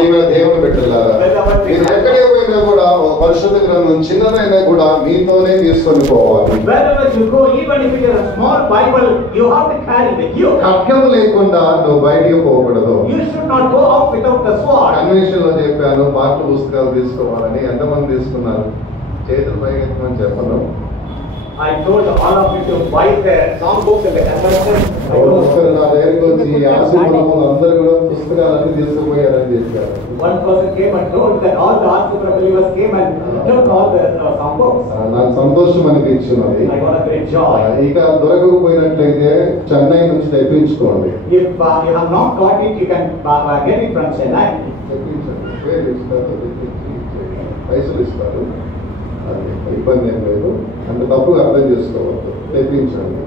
దేవుని బిడ్డలారా, మీరు ఎక్కడికి పోయినా కూడా ఒక పరిశుద్ధ గ్రంథం చిన్నదైనా కూడా మీతోనే తీసుకొని పోవాలి. Wherever you go, even if it is a small Bible, you have to carry with you. ఖడ్గం లేకుండా నువ్వు బయటికి పోకూడదు. You should not go out without the sword. Convention లో చెప్పాను పాఠ్య పుస్తకాలు తీసుకోవాలని. ఎంతమంది తీసుకున్నారు? చేతులు పైకెత్తమని చెప్పను. I told all of you to buy the song books and the conversion. నా దగ్గరికి వచ్చి ఆశీర్వాదం అందరూ కూడా పుస్తకాలన్నీ తీసుకుపోయారని చెప్పారు. One person came and told that all the Asura believers came and took all the song books. నాకు సంతోషం అనిపించినది. I got a great joy. ఇక దొరకకపోయినట్లయితే చెన్నై నుంచి తెప్పించుకోండి. If you have not got it, you can get it from Chennai. తెప్పించండి. పేరు ఇస్తారు, పైసలు ఇస్తారు, అది ఇబ్బంది ఏం లేదు. అంటే తప్పుగా అర్థం చేసుకోవద్దు, తెప్పించండి.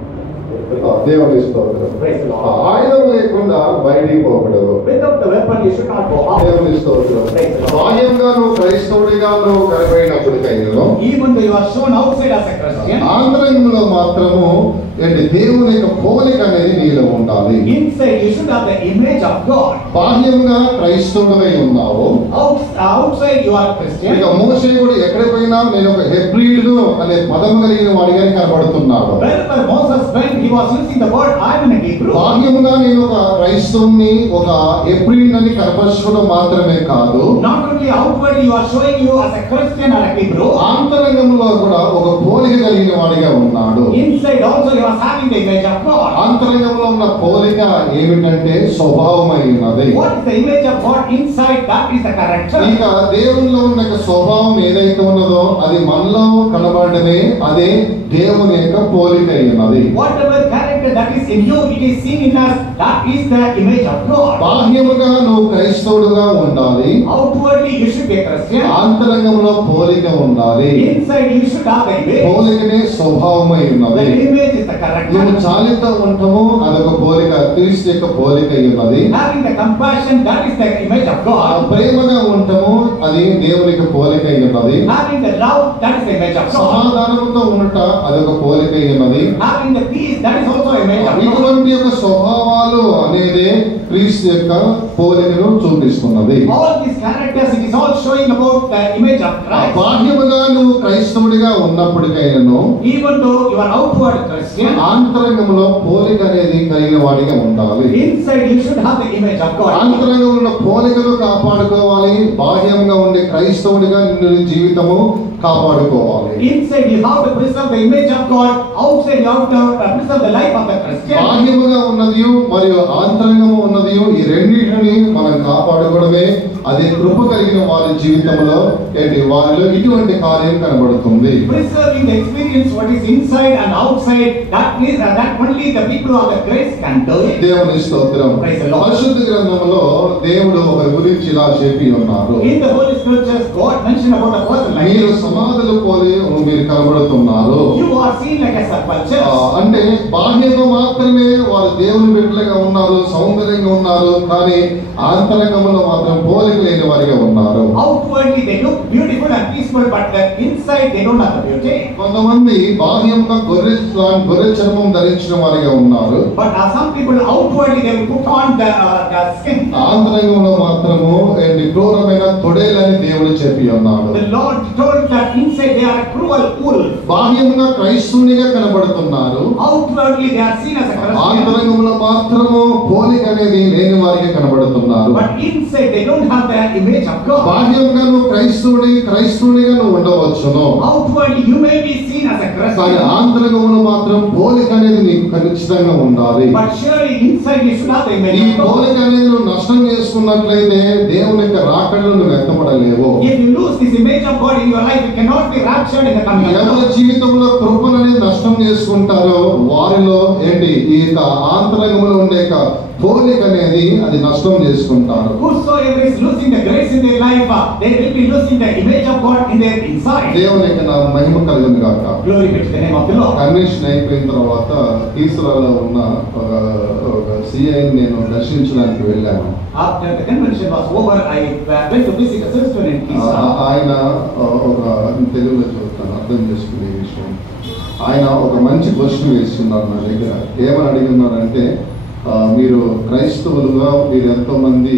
దేవుని స్తోత్రం. ఆయుధం లేకుండా బయటికి పోకూడదు. Without the weapon, you should not go out. దేవుని స్తోత్రం. బాహ్యంగా నువ్వు క్రైస్తవుడిగా నువ్వు కనబడినప్పటికైనా, Even though you are shown outside as a Christian, ఆంతరంగంలో మాత్రము దేవుని యొక్క పోలిక అనేది నీలో ఉండాలి. inside you should have the image of God. బాహ్యంగా క్రైస్తవుడివై ఉన్నావు, Outside you are Christian. ఇక మోషే కూడా ఎక్కడికి పోయినా నేను ఒక హెబ్రీయుడు అనే పదం కలిగిన వాడిగా కనబడుతున్నాడు. Wherever Moses went, he was using the word I am a Hebrew. బాహ్యంగా నేను ఒక క్రైస్తవుని, ఒక హెబ్రీయుని అని కనపరచుకోవడం మాత్రమే కాదు, Not only outwardly you are showing you as a Christian or a Hebrew, ఆంతరంగంలో కూడా ఒక పోలిక కలిగిన వాడిగా ఉన్నాడు. inside also you are having the image of God. ఆంతరంగంలో ఉన్న పోలిక ఏమిటంటే స్వభావమైనది. What is the image of God inside? That is the character. ఇక దేవునిలో ఉన్న స్వభావం ఏదైతే ఉన్నదో అది మనలో కనబడమే, అదే దేవుని యొక్క పోలిక అయినది. Whatever character that is in you, it is seen in us. That is the image of God. బాహ్యముగా నువ్వు క్రైస్తవుడుగా ఉండాలి, Outwardly you should be a Christian. ఆంతరంగంలో పోలిక ఉండాలి. Inside you should have the image. పోలికనే స్వభావమై The ఉన్నది. image is the character. నువ్వు చాలిత ఉంటాము, అదొక పోలిక, క్రీస్తు యొక్క పోలిక ఉన్నది. Having the compassion, that is the image of God. ప్రేమగా ఉంటాము, అది దేవునికి పోలిక ఉన్నది. Having the love, that is the image of God. సమాధానంతో ఉండట అదొక పోలిక ఉన్నది. Having the peace, that is also a image of God. ఇటువంటి యొక్క స్వభావాలు అనేది క్రీస్తు యొక్క పోలికను చూపిస్తున్నది. All these characters, it is all showing about the image of Christ. బాహ్యముగా నువ్వు క్రైస్తవుడిగా ఉన్నప్పటికైనాను, Even though you are outward Christian, ఆంతరంగంలో పోలిక అనేది కలిగిన వాడిగా ఉండాలి. inside you should have the image of God. ఆంతరంగంలో ఉన్న పోలికను కాపాడుకోవాలి. బాహ్యంగా ఉండే క్రైస్తవుడిగా నిన్ను నీ జీవితము కాపాడుకోవాలి. Inside you have to preserve the image of God. Outside you have to preserve the life of the Christian. బాహ్యముగా ఉన్నది మరియు ఆంతరంగము ఉన్నది, ఈ రెండింటిని మనం కాపాడుకోవడమే అదే కృప కలిగిన వారి జీవితంలో వారిలో ఇటువంటి కార్యం కనబడుతుంది. Preserving the experience what is inside and outside, that only the people of the grace can do it. దేవుని స్తోత్రం. Praise the Lord. పరిశుద్ధ గ్రంథంలో దేవుడు ఒకరి గురించి ఇలా చెప్పి ఉన్నారు. In the Holy Scriptures, God mentioned about a person like మీరు this. సమాధులు పోలి మీరు కనబడుతున్నారు. You are seen like a sepulchre. అంటే బాహ్యంగా మాత్రమే వారు దేవుని బిడ్డలుగా ఉన్నారు, సౌందర్యంగా ఉన్నారు, కానీ ఆంతరంగంలో మాత్రం పోలిక లేని వారిగా ఉన్నారు. Outwardly they look beautiful and peaceful, but the inside they don't have the beauty. కొంతమంది బాహ్యంగా గొర్రె చర్మం ధరించిన వారిగా ఉన్నారు, But some people outwardly they will put on the skin. ఆంతరంగంలో మాత్రము క్రూరమైన తొడేలని దేవుడు చెప్పి ఉన్నాడు. The Lord told that inside they are a cruel wolf. బాహ్యంగా క్రైస్తవునిగా కనబడుతున్నారు, Outwardly they are seen as a Christian. ఆంతరంగంలో మాత్రము పోలిక అనేది లేని వారిగా కనబడుతున్నారు. But inside they don't have the image of God. బాహ్యంగా నువ్వు క్రైస్తవునిగా నువ్వు ఉండవచ్చును, Outwardly you may be seen as a కానీ Christian. ఆంతరంగంలో మాత్రం పోలిక అనేది నీకు ఖచ్చితంగా ఉండాలి. But surely inside you should have the ఈ image of God. పోలిక అనేది నువ్వు నష్టం చేసుకున్నట్లయితే దేవుని యొక్క రాకడలో నువ్వు ఎత్తపడలేవు. If you lose this image of God in your life, you cannot be raptured in the coming of ఎవరి God. జీవితంలో కృపను అనేది నష్టం చేసుకుంటారో వారిలో ఈ యొక్క ఆంతరంగంలో ఉండే పోలిక అనేది అది నష్టం చేసుకుంటారు. Whosoever is losing the grace in their life, they will be losing the image of God in their inside. దేవుని యొక్క నా మహిమ కలుగును గాక. Glory be to the name of the Lord. Convention అయిపోయిన తర్వాత తీస్రాలో ఉన్న ఒక సిఐని నేను దర్శించడానికి వెళ్ళాను. After the convention was over, I went to visit a sister in Kisra. ఆయన ఒక తెలుగులో చెబుతాను అర్థం చేసుకునే విషయం. ఆయన ఒక మంచి క్వశ్చన్ వేస్తున్నారు నా దగ్గర. ఏమని అడిగినారంటే, మీరు క్రైస్తవులుగా మీరు ఎంతోమంది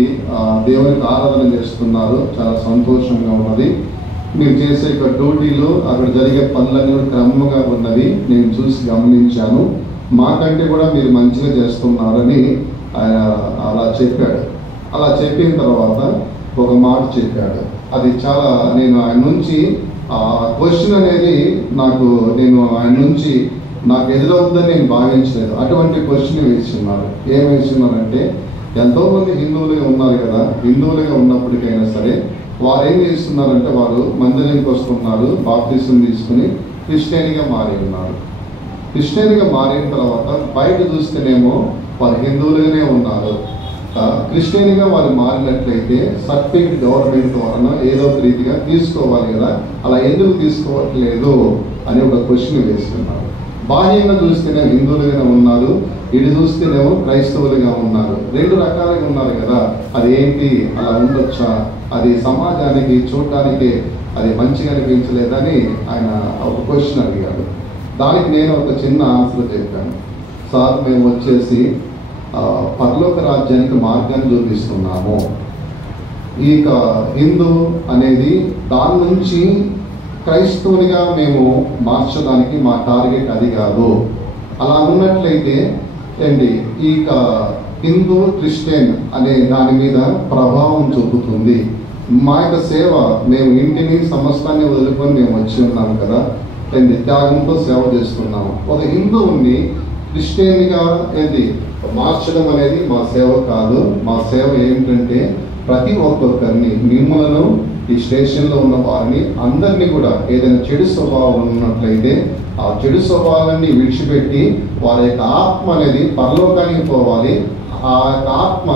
దేవునికి ఆరాధన చేస్తున్నారు, చాలా సంతోషంగా ఉన్నది. మీరు చేసే డ్యూటీలు అక్కడ జరిగే పనులన్నీ కూడా క్రమంగా ఉన్నవి నేను చూసి గమనించాను. మాకంటే కూడా మీరు మంచిగా చేస్తున్నారని ఆయన అలా చెప్పాడు. అలా చెప్పిన తర్వాత ఒక మాట చెప్పాడు, అది చాలా నేను ఆయన నుంచి క్వశ్చన్ అనేది నేను ఆయన నుంచి నాకు ఎదురవుతుందని నేను భావించలేదు. అటువంటి క్వశ్చన్ వేస్తున్నారు. ఏం వేస్తున్నారంటే, ఎంతోమంది హిందువులుగా ఉన్నారు కదా, హిందువులుగా ఉన్నప్పటికైనా సరే వారు ఏం చేస్తున్నారంటే వారు మందిరానికి వస్తున్నారు, బాప్తిసం తీసుకుని క్రిస్టియన్గా మారి ఉన్నారు. క్రిస్టియన్గా మారిన తర్వాత బయట చూస్తేనేమో వారు హిందువులుగానే ఉన్నారు. క్రిస్టియన్గా వారు మారినట్లయితే సర్టిఫికెట్ గవర్నమెంట్ వలన ఏదో ఒక రీతిగా తీసుకోవాలి కదా, అలా ఎందుకు తీసుకోవట్లేదు అని ఒక క్వశ్చన్ వేస్తున్నారు. బాహ్యంగా చూస్తేనే హిందువులుగానే ఉన్నారు, ఇటు చూస్తేనేమో క్రైస్తవులుగా ఉన్నారు, రెండు రకాలుగా ఉన్నారు కదా, అది ఏంటి, అలా ఉండొచ్చా, అది సమాజానికి చూడటానికి అది మంచిగా అనిపించలేదని ఆయన ఒక క్వశ్చన్ అడిగాడు. దానికి నేను ఒక చిన్న ఆన్సర్ చెప్పాను. సార్, మేము వచ్చేసి పరలోక రాజ్యానికి మార్గాన్ని చూపిస్తున్నాము. ఇక హిందూ అనేది దాని నుంచి క్రైస్తవునిగా మేము మార్చడానికి మా టార్గెట్ అది కాదు. అలా ఉన్నట్లయితే ఏంటి, ఇక హిందూ క్రిస్టియన్ అనే దాని మీద ప్రభావం చూపుతుంది. మా యొక్క సేవ, మేము ఇంటిని సమస్తాన్ని వదులుకొని మేము వచ్చి ఉన్నాము కదా, ఏంటి త్యాగంతో సేవ చేస్తున్నాము. ఒక హిందువుని క్రిస్టియన్గా మార్చడం అనేది మా సేవ కాదు. మా సేవ ఏంటంటే ప్రతి ఒక్కొక్కరిని, మిమ్మలను, ఈ స్టేషన్లో ఉన్న వారిని అందరినీ కూడా ఏదైనా చెడు స్వభావం ఉన్నట్లయితే ఆ చెడు స్వభావాలన్నీ విడిచిపెట్టి వారి యొక్క ఆత్మ అనేది పరలోకానికి పోవాలి. ఆ యొక్క ఆత్మ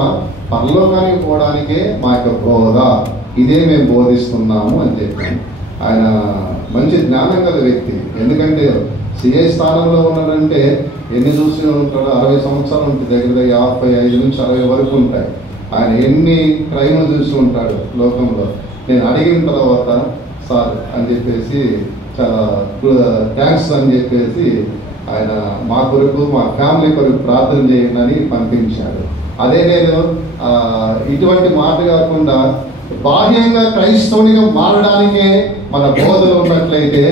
పరలోకానికి పోవడానికే మా యొక్క బోధ, ఇదే మేము బోధిస్తున్నాము అని చెప్పాను. ఆయన మంచి జ్ఞానం గల వ్యక్తి. ఎందుకంటే సిఐ స్థానంలో ఉన్నాడంటే ఎన్ని చూసి ఉంటాడు, 60 సంవత్సరాలు ఉంటుంది, దగ్గర 55 నుంచి 60 వరకు ఉంటాయి. ఆయన ఎన్ని క్రైమ్లు చూసి ఉంటాడు లోకంలో. నేను అడిగిన తర్వాత సార్ అని చెప్పేసి చాలా థ్యాంక్స్ అని చెప్పేసి ఆయన మా కొరకు, మా ఫ్యామిలీ కొరకు ప్రార్థన చేయండి అని పంపించాడు. అదే నేను ఇటువంటి మాట కాకుండా బాహ్యంగా క్రైస్తవునిగా మారడానికే మన బోధలు ఉన్నట్లయితే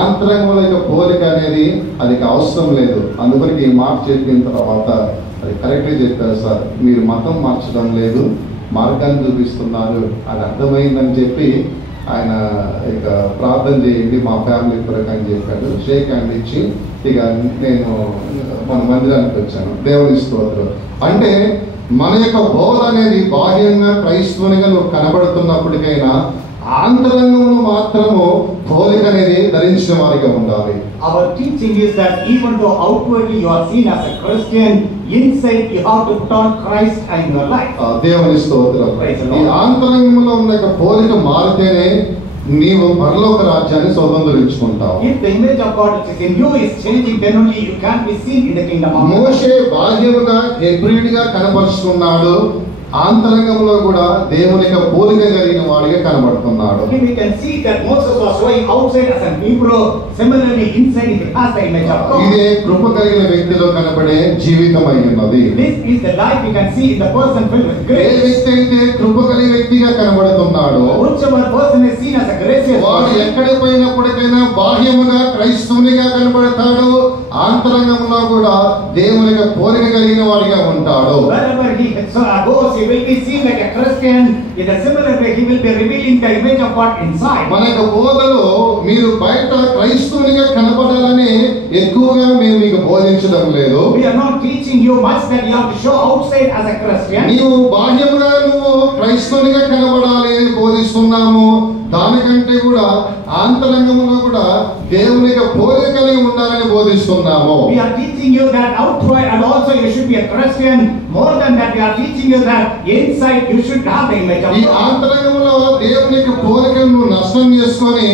ఆంతరంగంలో యొక్క పోలిక అనేది అది అవసరం లేదు. అందుకని ఈ మాట చెప్పిన తర్వాత అది కరెక్ట్గా చెప్పారు సార్, మీరు మతం మార్చడం లేదు, మార్గాన్ని చూపిస్తున్నారు, అది అర్థమైందని చెప్పి ఆయన ఇక ప్రార్థన చేయండి మా ఫ్యామిలీ కొరకు అని చెప్పాడు. షేక్ హ్యాండ్ ఇచ్చి ఇక నేను మన మందిరానికి వచ్చాను. దేవుని స్తోత్రం. అంటే మన యొక్క బోధ అనేది బాహ్యంగా క్రైస్తవునిగా నువ్వు కనబడుతున్నప్పటికైనా ఆంతరంగంలో మాత్రము పోలిక అనేది ధరించిన వారిగా ఉండాలి. Our teaching is that even though outwardly you are seen as a Christian, inside you have to put on Christ in your life. దేవుని స్తోత్రం. ఈ ఆంతరంగంలో ఉన్న పోలిక మారితేనే నీవు పరలోక రాజ్యాన్ని స్వతంత్రించుకుంటావు. If the image of God which is in you is changing, then only you can be seen in the kingdom of God. మోషే బాహ్యముగా హెబ్రీయుడిగా కనపరుచుకున్నాడు, ఆంతరంగంలో కూడా దేవుని యొక్క పోలిక కలిగిన వాడిగా కనబడుతున్నాడు. We can see that Moses was showing outside as an Hebrew, similarly inside he has the image of God. ఇదే కృప కలిగిన వ్యక్తిలో కనబడే జీవితం అయ్యున్నది. This is the life we can see in the person filled with grace. ఏ వ్యక్తి అయితే కృప కలిగిన వ్యక్తిగా కనబడుతున్నాడో, whichever person is seen as a gracious, వాడు ఎక్కడ పోయినప్పటికైనా బాహ్యముగా క్రైస్తవునిగా కనబడతాడు, ఆంతరంగంలో కూడా దేవుని యొక్క పోలిక కలిగిన వాడిగా ఉంటాడు. wherever he goes, he will be seen like a Christian. In a similar way, he will be revealing the image of God inside. మన యొక్క బోధలో మీరు బయట క్రైస్తవునిగా కనబడాలని ఎక్కువగా మేము మీకు బోధించడం లేదు. We are not teaching you much that you have to show outside as a Christian. నీవు బాహ్యముగా నువ్వు క్రైస్తవునిగా కనబడాలి అని బోధిస్తున్నాము. దానికంటే కూడా ఆంతరంగంలో కూడా దేవుని యొక్క పోలిక కలిగి ఉండాలని బోధిస్తున్నాము. We are teaching you that outward and also you should be a Christian. More than that, we are teaching you that inside you should have the image of ఈ God. ఆంతరంగంలో దేవుని యొక్క పోలికను నువ్వు నష్టం చేసుకొని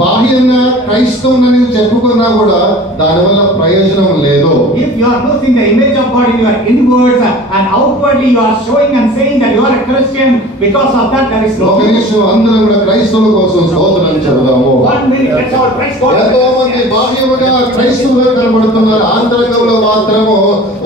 బాహ్యంగా క్రైస్తవుని చెప్పుకున్నా కూడా దానివల్ల ప్రయోజనం లేదు. If you are losing the image of God in your inwards and outwardly you are showing and saying that you are a Christian, because of that there is no. అందరం కూడా క్రైస్తవుల కోసం కోసం స్తోత్రం చెబుదాము. 1 minute, let's all praise God. ఎంతో మంది బాహ్యముగా క్రైస్తవులుగా కనబడుతున్నారు, ఆంతరంగంలో మాత్రము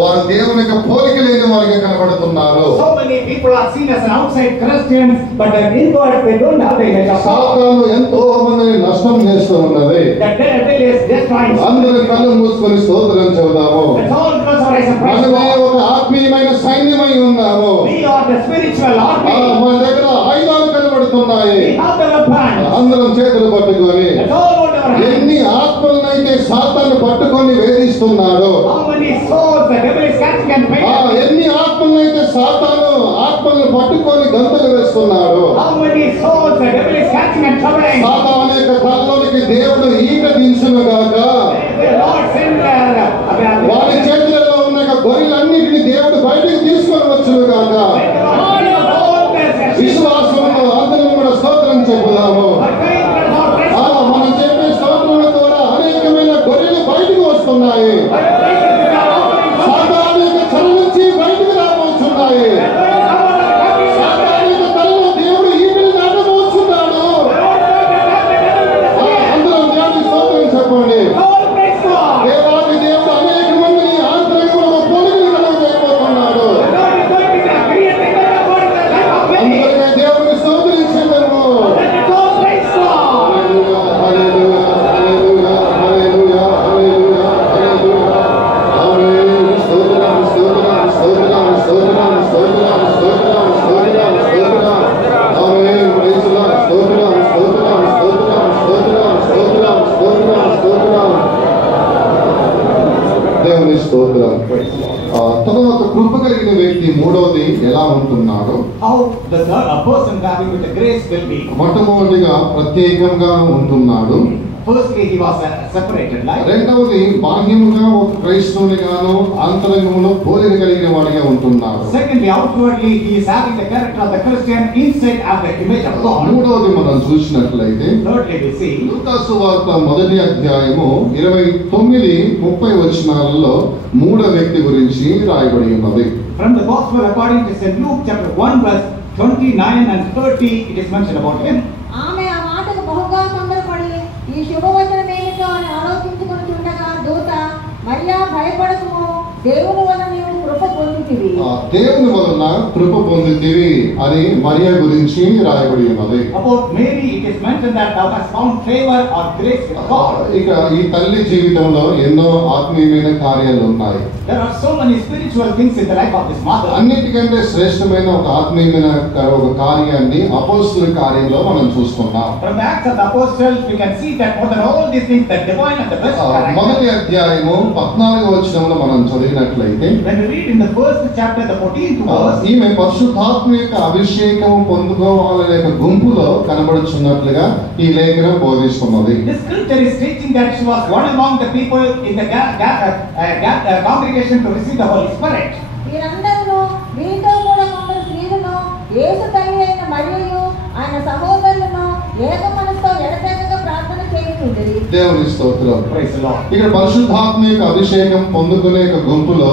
వారు దేవుని యొక్క పోలిక లేని వారిగా కనబడుతున్నారు. So many people are seen as an outside Christians, but their inward they don't have the image of God. సాతాను ఎంతో మందిని నష్టం చేస్తూ ఉన్నది. The devil is destroying. అందరూ కళ్ళు మూసుకొని స్తోత్రం చెబుదాము. Let's all close our eyes and praise మనమే God. ఒక ఆత్మీయమైన సైన్యమై ఉన్నాము. We are the spiritual army. మన దగ్గర ఆయుధాలు కనబడుతున్నాయి. We have the weapons. అందరం చేతులు పట్టుకొని Let's all hold our hands. ఎన్ని ఆత్మలనైతే సాతాను పట్టుకొని వేధిస్తున్నాడో, How many souls the devil is catching and fighting? ఎన్ని ఆత్మలనైతే సాతాను ఆత్మలను పట్టుకొని గంతులు వేస్తున్నాడు, How many souls the devil is catching and troubling? సాతాను యొక్క తలలోనికి దేవుడు ఈట దించును గాక. The Lord send వారి చేతులలో ఉన్న గొర్రెలన్నిటిని దేవుడు బయటకు తీసుకొని వచ్చును గాక. విశ్వాసంలో అందరం కూడా స్తోత్రం చెబుదాము. మనం చెప్పే స్తోత్రముల ద్వారా అనేకమైన గొర్రెలు బయటకు వస్తున్నాయి. సాతాను యొక్క చెర నుంచి బయటకు రాబోతున్నాయి. సాతాను యొక్క తలలో దేవుడు ఈటలు నాటబోతున్నాడు. అందరం దేవుడికి స్తోత్రం చెప్పండి. దేవాది దేవుడు అనేక మందిని ఆంతరంగంలో పోలికలు కలగజేయబోతున్నాడు. అందరికీ దేవుడిని స్తోత్రించగలము. దేవుని స్తోత్రం. తర్వాత కృప కలిగిన వ్యక్తి మూడవది ఎలా ఉంటున్నాడు? How the person having with the grace will be. మొట్టమొదటిగా ప్రత్యేకంగా ఉంటున్నాడు. Firstly, he was separated life. రెండవది బాహ్యముగా ఒక క్రైస్తవునిగాను ఆంతరంగంలో పోలిక కలిగిన వాడిగా ఉంటున్నాడు. Secondly, outwardly he is having the character of the Christian, inside have the image of God. మూడవది మనం చూసినట్లయితే Thirdly, we see లూకా సువార్త 1వ అధ్యాయము 29-30 వచనాలలో మూడవ వ్యక్తి గురించి రాయబడి ఉన్నది. from the gospel according to St. Luke chapter 1 verse 29 and 30, it is mentioned about him. ఆమె ఆ మాటకు బహుగా తొందరపడి ఈ శుభవచనం ఏమిటో అని ఆలోచించుకొనుచుండగా దూత మరియా భయపడకుము, దేవుని వలన నీవు కృప పొందితివి. దేవుని వలన కృప పొందితివి అని మరియా గురించి రాయబడి ఉన్నది. About Mary, it is mentioned that thou hast found favor or grace with God. ఇక ఈ తల్లి జీవితంలో ఎన్నో ఆత్మీయమైన కార్యాలు ఉన్నాయి. There are so many spiritual things in the life of this mother. అన్నిటికంటే శ్రేష్టమైన ఒక ఆత్మీయమైన ఒక కార్యాన్ని అపోస్తలుల కార్యంలో మనం చూస్తున్నాం. From the Acts of the Apostles, we can see that more than all these things, the divine and the best character. మొదటి అధ్యాయము 14వ వచనంలో మనం చదివినట్లయితే, When we read in the first chapter, the 14th verse, ఈమె పరిశుద్ధాత్మ యొక్క అభిషేకం పొందుకోవాలనే గుంపులో కనబడుచున్నట్లుగా ఈ లేఖనం బోధిస్తున్నది. this scripture is teaching that she was one among the people in the congregation to receive the Holy Spirit. వీరందరూ వీరితో కూడా కొందరు స్త్రీలను యేసు తల్లి అయిన మరియయు ఆయన సహోదరులను ఏక మనసుతో ఎడతెగక ప్రార్థన చేయుచుండిరి. దేవుని స్తోత్రం. Praise the Lord. ఇక్కడ పరిశుద్ధాత్మ యొక్క అభిషేకం పొందుకునే గుంపులో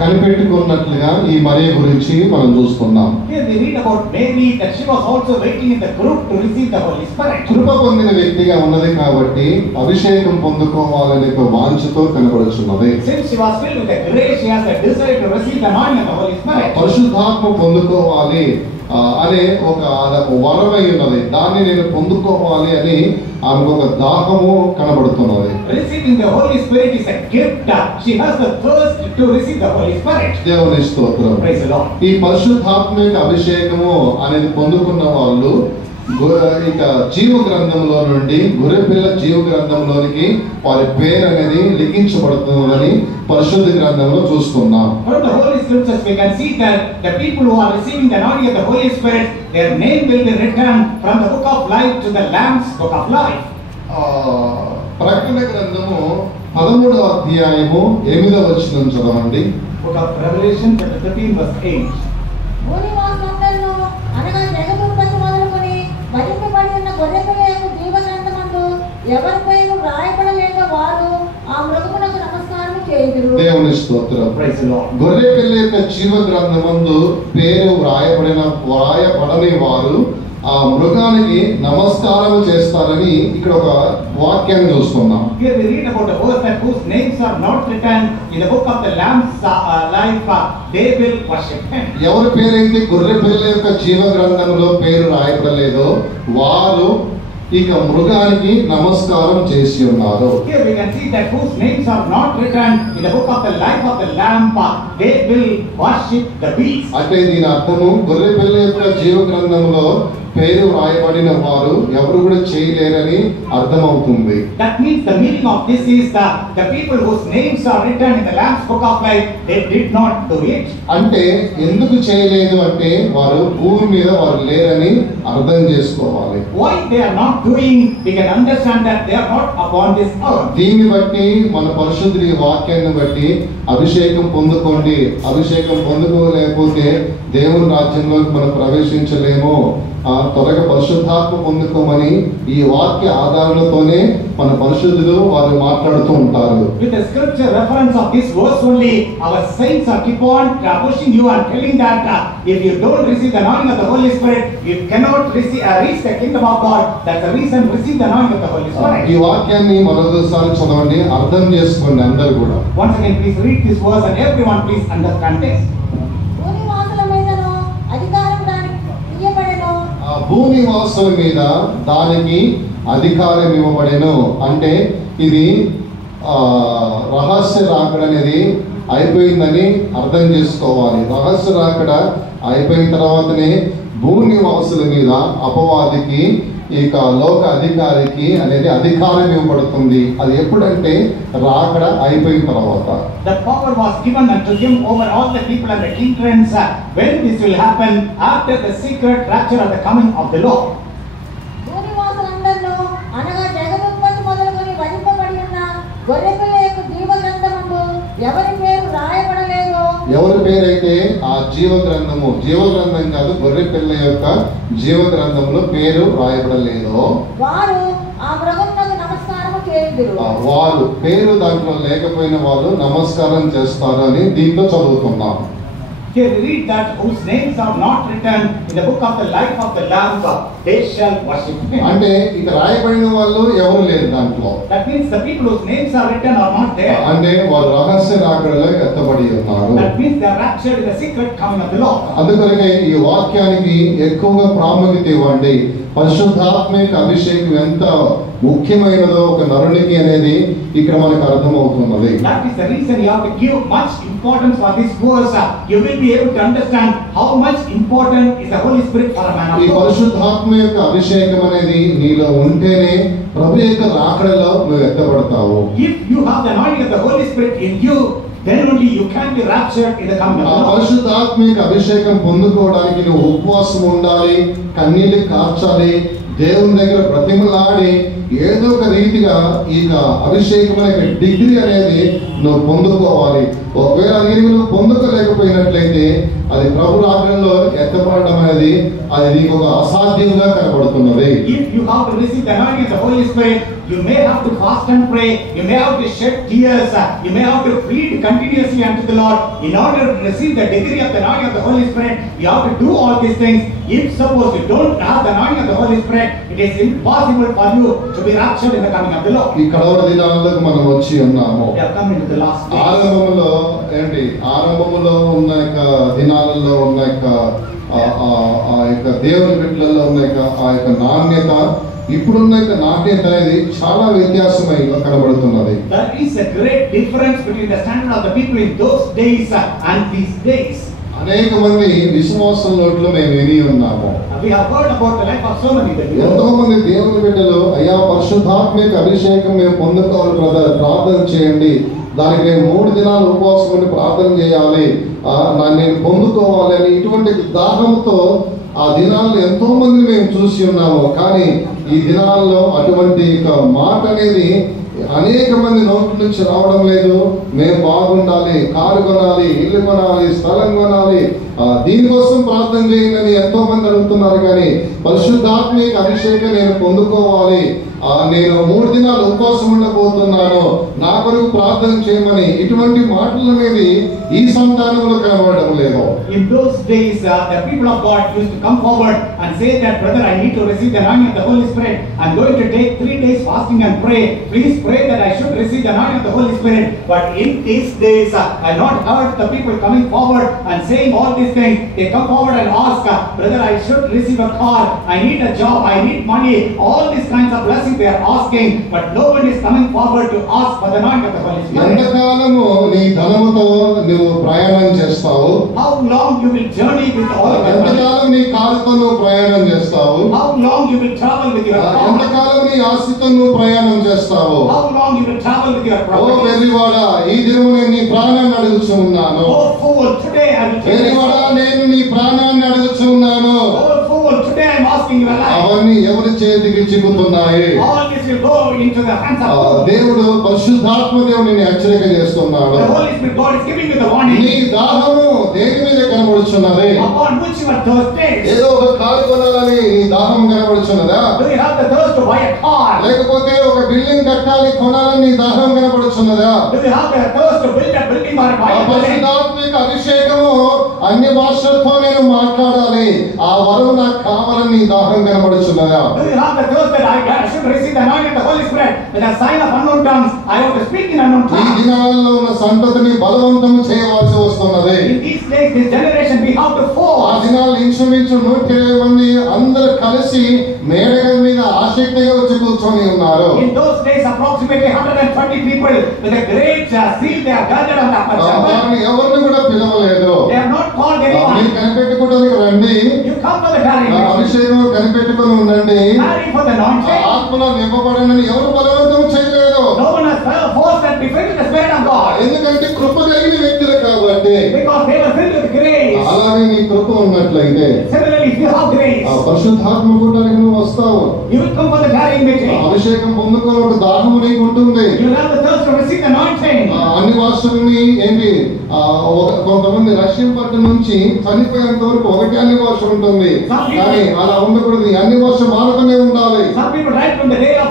కనిపెట్టుకున్నట్లుగా ఈ మరియ గురించి మనం చూస్తున్నాం. Here we read about Mary that she was also waiting in the group to receive the Holy Spirit. కృప పొందిన వ్యక్తిగా ఉన్నది కాబట్టి అభిషేకం పొందుకోవాలనే వాంఛతో కనబడుచున్నది. Since she was filled with the grace, she has a desire to receive the anointing of the Holy Spirit. పరిశుద్ధాత్మ పొందుకోవాలి అనే ఒక వరమై ఉన్నది. దాన్ని నేను పొందుకోవాలి అని ఆమెకు ఒక దాహము కనబడుతున్నది. Receiving the Holy Spirit is a gift. She has the thirst to receive the Holy Spirit. దేవుని స్తోత్రం. Praise the Lord. ఈ పరిశుద్ధాత్మిక అభిషేకము అనేది పొందుకున్న వాళ్ళు ఇక జీవ గ్రంథంలో నుండి గొర్రెపిల్ల జీవ గ్రంథంలోనికి వారి పేరు అనేది లిఖించబడుతుందని పరిశుద్ధ గ్రంథంలో చూస్తున్నాం. From the Holy Scriptures we can see that the people who are receiving the anointing of the Holy Spirit, their name will be written from the book of life to the Lamb's book of life. ప్రకటన గ్రంథము 13వ అధ్యాయము 8వ వచనం చదవండి. Book of Revelation chapter 13 verse 8. భూనివాసులందరూ అనగా జగదుత్పత్తి మొదలుకొని వధింపబడి ఉన్న గొర్రెపిల్ల యొక్క జీవ గ్రంథమందు ఎవరిపైన వ్రాయబడలేక వారు ఆ మృగమునకు నమస్కారం చేయుదురు. దేవుని స్తోత్రం. Praise the Lord. గొర్రెపిల్ల యొక్క జీవ గ్రంథమందు పేరు వ్రాయబడని వారు ఆ మృగానికి నమస్కారం చేస్తారని ఇక్కడ ఒక వాక్యాన్ని చూస్తున్నాం. Here we read about a verse that whose names are not written in the book of the Lamb's life, they will worship him. ఎవరి పేరైతే గొర్రె పిల్ల యొక్క జీవ గ్రంథంలో పేరు రాయబడలేదో వారు ఇక మృగానికి నమస్కారం చేసి ఉన్నారు. Here we can see that whose names are not written in the book of the life of the Lamb, they will worship the beast. అంటే దీని అర్థము గొర్రె పిల్ల యొక్క జీవ గ్రంథంలో పేరు రాయబడిన వారు ఎవరు కూడా చేయలేరని అర్థమవుతుంది. That means the meaning of this is the people whose names are written in the Lamb's book of life, they did not do it. అంటే ఎందుకు చేయలేదు అంటే వారు భూమి మీద వారు లేరని అర్థం చేసుకోవాలి. Why they are not doing, we can understand that they are not upon this earth. దీన్ని బట్టి మన పరిశుద్ధుడి వాక్యాన్ని బట్టి అభిషేకం పొందుకోండి, అభిషేకం పొందుకోలేకపోతే దేవుని రాజ్యంలోకి మనం ప్రవేశించలేము, త్వరగా పరిశుద్ధాత్మ పొందుకోమని ఈ వాక్య ఆధారాలతోనే మన పరిశుద్ధులు వారు మాట్లాడుతూ ఉంటారు. With the scripture reference of this verse only, our saints are keep on pushing you and telling that if you don't receive the anointing of the Holy Spirit, you cannot reach the kingdom of God. That's the reason receive the anointing of the Holy Spirit. ఈ వాక్యాన్ని మరొకసారి చదవండి, అర్థం చేసుకోండి అందరూ కూడా. Once again, please read this verse and everyone please understand this. భూమి వాసుల మీద దానికి అధికారం ఇవ్వబడెను. అంటే ఇది రహస్య రాకడ అనేది అయిపోయిందని అర్థం చేసుకోవాలి. రహస్య రాకడ అయిపోయిన తర్వాతనే భూమి వాసుల మీద అపవాదికి ఇక లోక అధికారికి అనేది అధికారం ఇవ్వబడుతుంది. అది ఎప్పుడంటే రాకడ అయిపోయిన తర్వాత. The power was given unto him over all the people and the kingdoms. When this will happen? After the secret rapture of the coming of the Lord. భూనివాసులందరిలో అనగా జగదుత్పత్తి మొదలుకొని వధింపబడి ఉన్న గొర్రెపిల్ల యొక్క జీవ గ్రంథమందు ఎవరి పేరు రాయబడలేదో, ఎవరి పేరైతే ఆ జీవ గ్రంథం కాదు, గొర్రె పిల్ల యొక్క జీవ గ్రంథంలో పేరు రాయబడలేదో వారు ఆ మృగమునకు నమస్కారము చేయుదురు. వారు పేరు దాంట్లో లేకపోయిన వాళ్ళు నమస్కారం చేస్తారు అని దీంట్లో చదువుతున్నాం. Here we read that whose names are not written in the book of the life of the Lamb, they shall worship him. అంటే ఇక రాయబడిన వాళ్ళు ఎవరు లేరు దాంట్లో. That means the people whose names are written are not there. అంటే వారు రహస్య రాకడలో ఎత్తబడి ఉన్నారు. That means they are raptured in the secret coming of the Lord. అందుకనే ఈ వాక్యానికి ఎక్కువగా ప్రాముఖ్యత ఇవ్వండి. పరిశుద్ధాత్మ యొక్క అభిషేకం ఎంత ముఖ్యమైనదో ఒక నరునికి అనేది ఇక్కడ మనకు అర్థమవుతున్నది. That is the reason you have to give much importance for this verse. You will be able to understand how much important is the Holy Spirit for a man of God. ఈ పరిశుద్ధాత్మ యొక్క అభిషేకం అనేది నీలో ఉంటేనే ప్రభు యొక్క రాకడలో నువ్వు ఎత్తబడతావు. If you have the anointing of the Holy Spirit in you, then only you can be raptured in the coming of the Lord. పరిశుద్ధాత్మ యొక్క అభిషేకం పొందుకోవడానికి నువ్వు ఉపవాసం ఉండాలి, కన్నీళ్లు కార్చాలి, దేవుని దగ్గర బ్రతిమలాడి ఏదో ఒక రీతిగా ఇక అభిషేకం అనే డిగ్రీ అనేది నువ్వు పొందుకోవాలి. ఒకవేళ అది నువ్వు పొందుకోలేకపోయినట్లయితే అది ప్రభు రాకడలో ఎత్తబడడం అనేది అది నీకు ఒక అసాధ్యంగా కనబడుతున్నది. If you have to receive the anointing of the Holy Spirit, you may have to fast and pray, you may have to shed tears, you may have to plead continuously unto the Lord. In order to receive the degree of the anointing of the Holy Spirit, you have to do all these things. If suppose you don't have the anointing of the Holy Spirit, it is impossible for you to be raptured in the coming of the Lord. ఈ కడవర దినాలకు మనం వచ్చి ఉన్నాము. We are coming to the last days. ఆరంభములో ఉన్న దినాలలో ఉన్న ఆ యొక్క దేవుని బిడ్డలలో ఉన్న ఆ యొక్క నాణ్యత ఇప్పుడున్న నాణ్యత అనేది చాలా వ్యత్యాసమై కనబడుతున్నది. There is a great difference between the standard of the people in those days and these days. అనేక మంది విశ్వాసంలో మేము విని ఉన్నాము. We have heard about the life of so many people. ఎంతో మంది దేవుని బిడ్డలు అయ్యా పరిశుద్ధాత్మిక అభిషేకం మేము పొందుకోవాలి బ్రదర్, ప్రార్థన చేయండి, దానికి నేను 3 దినాలు ఉపవాసం ఉండి ప్రార్థన చేయాలి, నేను పొందుకోవాలి అని ఇటువంటి దాహంతో ఆ దినాల్లో ఎంతో మందిని మేము చూసి ఉన్నాము. కానీ ఈ దినాల్లో అటువంటి మాట అనేది అనేక మంది నోట్ల నుంచి రావడం లేదు. మేము బాగుండాలి, కారు కొనాలి, ఇల్లు కొనాలి, స్థలం కొనాలి, దీనికోసం ప్రార్థన చేయండి ఎంతో మంది అడుగుతున్నారు. కానీ పరిశుద్ధాత్మిక అభిషేకం నేను పొందుకోవాలి, నేను 3 దినాలు ఉపవాసం ఉండబోతున్నాను, నా కొరకు ప్రార్థన చేయమని ఇటువంటి మాటలు అనేది ఈ సంతానంలో కనబడడం లేదు. In those days, the people of God used to come forward and say that, brother, I need to receive the anointing of the Holy Spirit. I'm going to take 3 days fasting and pray. Please pray that I should receive the anointing of the Holy Spirit. But in these days, I've not heard the people coming forward and saying all these things. They come forward and ask, brother, I should receive a car, I need a job, I need money, all these kinds of blessings they are asking, but no one is coming forward to ask for the anointing of the Holy Spirit. ఎంతకాలము నీ ధనముతో నువ్వు ప్రయాణం చేస్తావు? How long you will journey with all of your money? ఎంతకాలం నీ కారుతో నువ్వు ప్రయాణం చేస్తావు? How long you will travel with your car? ఎంతకాలం నీ ఆస్తితో నువ్వు ప్రయాణం చేస్తావు? How long you will travel with your oh property? వెర్రివాడా, ఈ దినము నేను నీ ప్రాణాన్ని అడుగుచున్నాను. Oh fool, today I will take వెర్రివాడా, నేను నీ ప్రాణాన్ని అడుగుచున్నాను. Oh fool, today I am asking your life. అవన్నీ ఎవరి చేతికి చిక్కుతున్నాయి? All this will go into the hands of God. దేవుడు పరిశుద్ధాత్మ దేవుడు నిన్ను హెచ్చరిక చేస్తున్నాడు. The Holy Spirit God is giving you the warning. నీ దాహము దేని మీద కనబడుచున్నది? Upon which you are thirsty. ఏదో ఒక కారు కొనాలని నీ దాహం కనబడుచున్నదా? Do you have the thirst to buy a car? లేకపోతే ఒక బిల్డింగ్ కట్టాలి కొనాలని నీ దాహం కనబడుచున్నదా? Do you have the thirst to build a building or buy a building? పరిశుద్ధాత్మిక అభిషేకము అన్ని భాషలతో నేను మాట్లాడాలి, ఆ వరం నాకు కావాలని నీ దాహం కనబడుచున్నదా? Do you have the thirst that I should receive the anointing of the Holy Spirit with a sign of unknown tongues? I want to speak in unknown ఈ tongues. దినాలలో ఉన్న సంతతిని బలవంతం చేయవలసి వస్తున్నది. In these days, this generation, we have to ఆ force. దినాలు ఇంచుమించు 120 మంది అందరూ కలిసి మేడగ మీద ఆసక్తిగా వచ్చి కూర్చొని ఉన్నారు. In those days, approximately 120 people with a great seal, they are gathered on the upper chamber. వారిని ఎవరిని కూడా పిలవలేదు. They have not called మీరు anyone. కనిపెట్టుకోవడానికి రండి, You come for the gathering. అభిషేకం కనిపెట్టుకొని ఉండండి, Marry for the anointing. ఆత్మలో నింపబడనని ఎవరు బలవంతం చేయలేదు. No one has forced that be filled with the Spirit of God. ఎందుకంటే కృప కలిగిన వ్యక్తులు కాబట్టి. Because they were filled with grace. అలాగే నీ కృప ఉన్నట్లయితే Similarly, if you have grace, పరిశుద్ధాత్మ కూటానికి నువ్వు వస్తావు. you will come for the gathering meeting. అభిషేకం పొందుకొని ఒక దాహము నీకు ఉంటుంది. You will have the thirst to receive the anointing. అన్ని భాషలని ఏంటి కొంతమంది రష్యంపట్టు నుంచి చనిపోయేంత వరకు ఒకటి అన్ని భాష ఉంటుంది. కానీ అలా ఉండకూడదు, అన్ని భాష మారుతూనే ఉండాలి. Some people right from the day of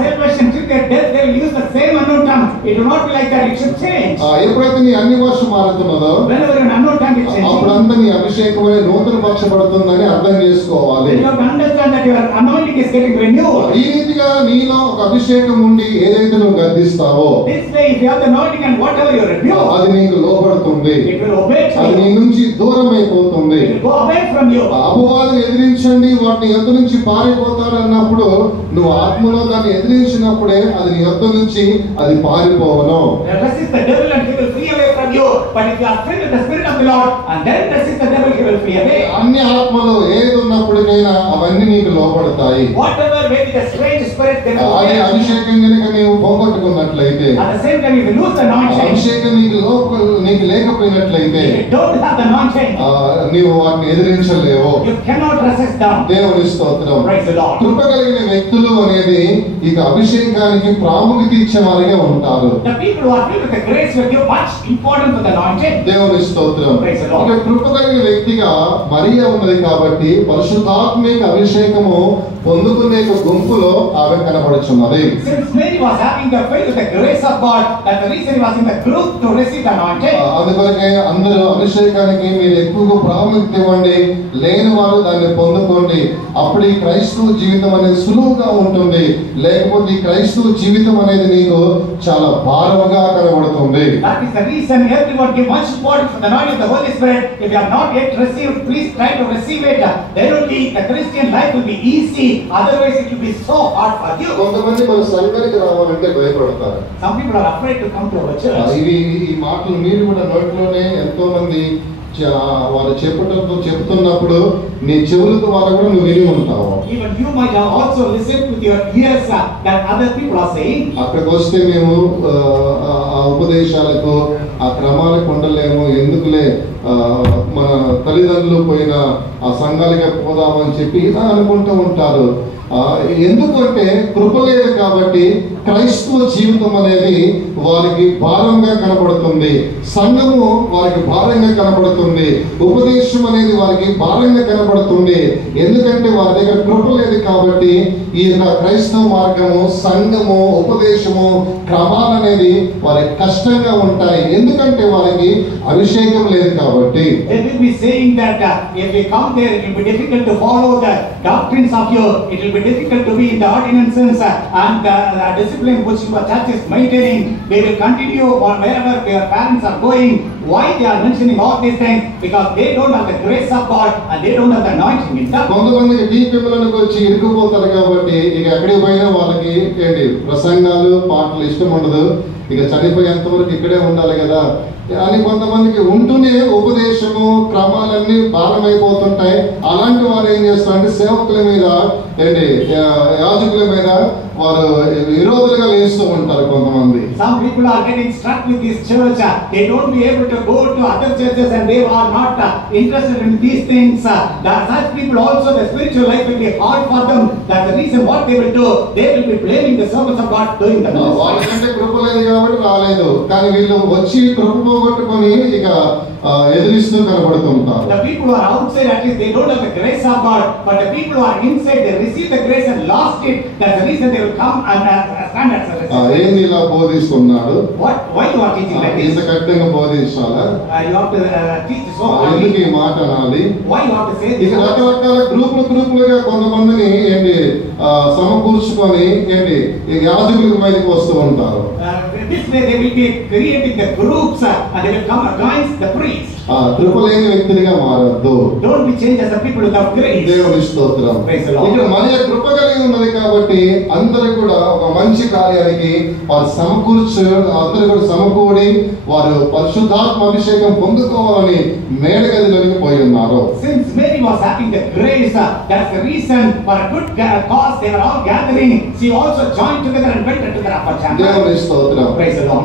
salvation till their death, they will use the same unknown tongue. It will not be like that. It should change. ఎప్పుడైతే నీ అన్ని భాష మారుతున్నదో Whenever an unknown tongue is changing, అప్పుడంతా నీ అభిషేకం అనేది నూతన పరచబడుతుందని అర్థం చేసుకోవాలి. then you have to understand that your anointing is getting renewed. ఈ రీతిగా నీలో ఒక అభిషేకం ఉండి ఏదైతే నువ్వు గద్దిస్తావో This way, if you have the anointing and whatever you rebuke, అది నీకు లోపడుతుంది, it will obey అది you. నీ నుంచి దూరం అయిపోతుంది. It will go away from you. అపవాదిని ఎదిరించండి, వాటిని యొద్ద నుంచి పారిపోతాడు అన్నప్పుడు నువ్వు ఆత్మలో దాన్ని ఎదిరించినప్పుడే అది నీ యొద్ద నుంచి అది పారిపోవను. Resist the devil and he will flee away from you. But if you are filled with the Spirit of the Lord and then resist the devil, he will flee away. అన్ని ఆత్మలు ఏది ఉన్నప్పటికైనా అవన్నీ నీకు లోపడతాయి. Whatever may be the strange spirit, they will అదే obey. అభిషేకం కనుక నీవు పోగొట్టుకున్నట్లయితే, At the same time, if you lose the anointing, అభిషేకం నీకు లేకపోయినట్లయితే if you don't have the anointing, నీవు వాటిని ఎదిరించలేవు. you cannot resist them. దేవుని స్తోత్రం. Praise the Lord. కృప కలిగిన వ్యక్తులు అనేది ఇక అభిషేకానికి ప్రాముఖ్యత ఇచ్చే వారిగా ఉంటారు. The people who are filled with the grace will give much importance to the anointing. దేవుని స్తోత్రం. Praise the Lord. ఇక కృప కలిగిన వ్యక్తిగా మరియా ఉన్నది కాబట్టి పరిశుద్ధాత్మిక అభిషేకము పొందుకునే గుంపులో ఆమె కనబడుచున్నది. Since Mary was having the faith with the grace of God, that's the reason he was in the group to receive the anointing. అందుకొరకే అందరూ అభిషేకానికి మీరు ఎక్కువగా ప్రాముఖ్యత ఇవ్వండి, లేని వారు దాన్ని పొందుకోండి. అప్పుడు ఈ క్రైస్తవ జీవితం అనేది సులువుగా ఉంటుంది. లేకపోతే ఈ క్రైస్తవ జీవితం అనేది నీకు చాలా భారముగా కనబడుతుంది. That is the reason everyone give much importance to the anointing of the Holy Spirit. If you have not yet received, please try to receive it. Then only the Christian life will be easy. Otherwise, it will be so hard for you. కొంతమంది మన సంఘానికి రావాలంటే భయపడతారు. Some people are afraid to come to our church. ఈ మాటలు మీరు కూడా నోట్లోనే ఎంతో మంది వారు చెప్తున్నప్పుడు నీ చెవుల ద్వారా కూడా నువ్వు విని ఉంటావు. Even you might have also listened with your ears that other people are saying. అక్కడికి వస్తే మేము ఆ ఉపదేశాలకు ఆ క్రమాలకు ఉండలేము, ఎందుకులే మన తల్లిదండ్రులు పోయిన ఆ సంఘాలకే పోదామని చెప్పి ఇలా అనుకుంటూ ఉంటారు. ఎందుకంటే కృప లేదు కాబట్టి క్రైస్తవ జీవితం అనేది వారికి భారంగా కనబడుతుంది, సంఘము వారికి భారంగా కనబడుతుంది, ఉపదేశం అనేది వారికి భారంగా కనబడుతుంది. ఎందుకంటే వారి దగ్గర కృప లేదు కాబట్టి ఈ యొక్క క్రైస్తవ మార్గము, సంఘము, ఉపదేశము, క్రమాలు అనేది వారికి కష్టంగా ఉంటాయి. ఎందుకంటే వారికి అభిషేకం లేదు కాబట్టి. They will be saying that if we come there, it will be difficult to follow the doctrines of you. It will be difficult to be in the ordinances and the discipline which your church is maintaining. They will continue on wherever their parents are going. Why they are mentioning all these things? Because they don't have the grace of God and they don't have the anointing in them. కొంతమందికి డీపీలకు వచ్చి ఇరుక్కుపోతారు కాబట్టి ఇక ఎక్కడికి పోయినా వాళ్ళకి ఏంటి ప్రసంగాలు, పాటలు ఇష్టం ఉండదు. ఇక చనిపోయేంత వరకు ఇక్కడే ఉండాలి కదా అని కొంతమందికి ఉంటూనే ఉపదేశము, క్రమాలన్నీ భారమైపోతుంటాయి. అలాంటి వారు ఏం చేస్తారంటే సేవకుల మీద ఏంటి యాజకుల మీద వారు విరోధులుగా లేస్తూ ఉంటారు కొంతమంది. Some people are getting stuck with this church. They don't be able to go to other churches and they are not interested in these things. Such people also, the spiritual life will be hard for them. That's the reason what they will do. They will be blaming the servants of God doing the ministry. వాళ్ళకంటే కృప లేదు కాబట్టి రాలేదు, కానీ వీళ్ళు వచ్చి కృప పోగొట్టుకొని ఇక ఎదిరిస్తూ కనబడుతుంటారు. The people who are outside, at least they don't have the grace of God, but the people who are inside, they receive the grace and lost it. That's the reason they will come and stand at service. ఏంది ఇలా బోధిస్తున్నాడు? Why you are teaching like this? ఇంత కఠినంగా బోధించాలా? You have to teach so ఎందుకు ఈ మాట అనాలి? Why you have to say ఇక this? రకరకాల గ్రూపులుగా కొంతమందిని ఏంటి సమకూర్చుకొని ఏంటి యాజకుల మీదకి వస్తూ ఉంటారు. This way they will be creating the groups and they will come against the priests. కృప లేని వ్యక్తులుగా మారద్దు. Don't be changed as a people without grace. దేవుని స్తోత్రం. ఇక్కడ మన కృప కలిగి ఉన్నది కాబట్టి అందరూ కూడా ఒక మంచి కార్యానికి వారు అందరూ కూడా సమకూడి వారు పరిశుద్ధాత్మ అభిషేకం పొందుకోవాలని మేడగదిలోనికి పోయి ఉన్నారు. Since Mary was having the grace, that's the reason for a good cause they were all gathering. She also joined together and went into the upper chamber. దేవుని స్తోత్రం.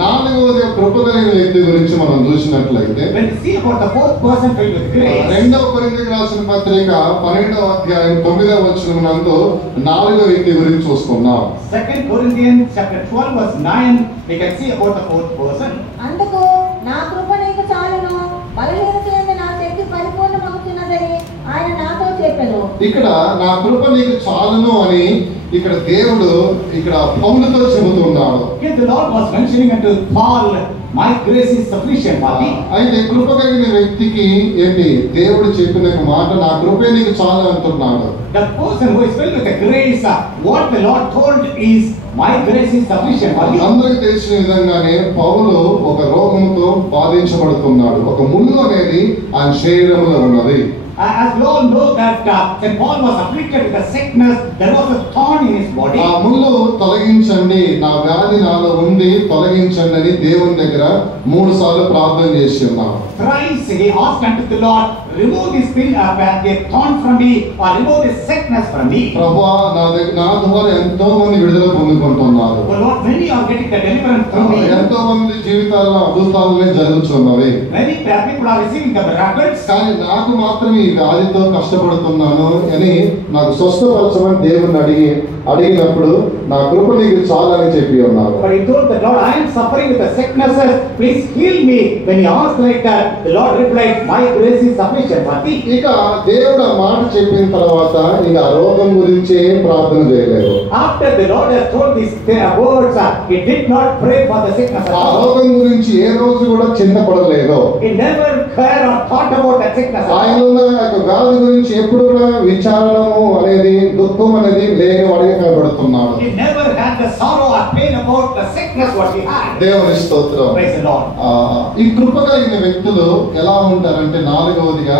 నాలుగవది కృప కలిగిన వ్యక్తి గురించి మనం చూసినట్లయితే, when we see about the fourth person filled with grace, 2వ కొరింథీయులకు రాసిన పత్రిక 12వ అధ్యాయం 9వ వచనం నందు 4వ వ్యక్తి గురించి చూస్తున్నాం. 2 Corinthians chapter 12 verse 9, we can see about the fourth person. అందుకు నా కృప నీకు చాలును, బలహీనత యందు నా శక్తి పరిపూర్ణమగుచున్నదని ఆయన నాతో చెప్పెను. ఇక్కడ నా కృప నీకు చాలును అని ఇక్కడ దేవుడు ఇక్కడ పౌలుతో చెబుతున్నాడు. Here the Lord was mentioning unto Paul, my grace is sufficient for thee. అయితే కృప కలిగిన వ్యక్తికి ఏంటి దేవుడు చెప్పిన మాట, నా కృపే నీకు చాలు అంటున్నాడు. The person who is filled with the grace, what the Lord told is, my grace is sufficient for you. అందరికీ తెలిసిన విధంగానే పౌలు ఒక రోగంతో బాధించబడుతున్నాడు. ఒక ముళ్ళు అనేది ఆయన శరీరంలో ఉన్నది. As we all know that St. Paul was afflicted with a sickness, there was a thorn in his body. ఆ ముళ్ళు తొలగించండి, నా వ్యాధి నాలో ఉంది, తొలగించండి అని దేవుని దగ్గర 3 సార్లు ప్రార్థన చేసి ఉన్నాడు. Thrice he asked unto the Lord, remove this thorn from me, or remove this sickness from me. ప్రభువా, నా ద్వారా ఎంతో మంది విడుదల పొందుకుంటున్నారు. But Lord, many are getting the deliverance through me. ఎంతో మంది జీవితాల్లో అద్భుతాలనే జరుగుతున్నవి. Many people are receiving the miracles. కానీ నాకు మాత్రం ఈ వ్యాధితో కష్టపడుతున్నాను అని నాకు స్వస్థపరచమని దేవుని అడిగినప్పుడు నా కృప నీకు చాలని చెప్పి ఉన్నారు. But he told the Lord, I am suffering with the sicknesses, please heal me. When he asked like that, the Lord replied, my grace is sufficient for thee. ఇక దేవుడు ఆ మాట చెప్పిన తర్వాత ఇక ఆ రోగం గురించి ఏం ప్రార్థన చేయలేదు. After the Lord has told these words, he did not pray for the sickness at ఆ all. రోగం గురించి ఏ రోజు కూడా చింతపడలేదు. He never cared or thought about that sickness. ఆయన వ్యాధి గురించి ఎప్పుడు కూడా విచారణము అనేది, దుఃఖం అనేది లేని వాడిగా కనబడుతున్నాడు. He never had the sorrow or pain about the sickness what he had. దేవుని స్తోత్రం. Praise the Lord. ఈ కృప కలిగిన వ్యక్తులు ఎలా ఉంటారంటే, 4వదిగా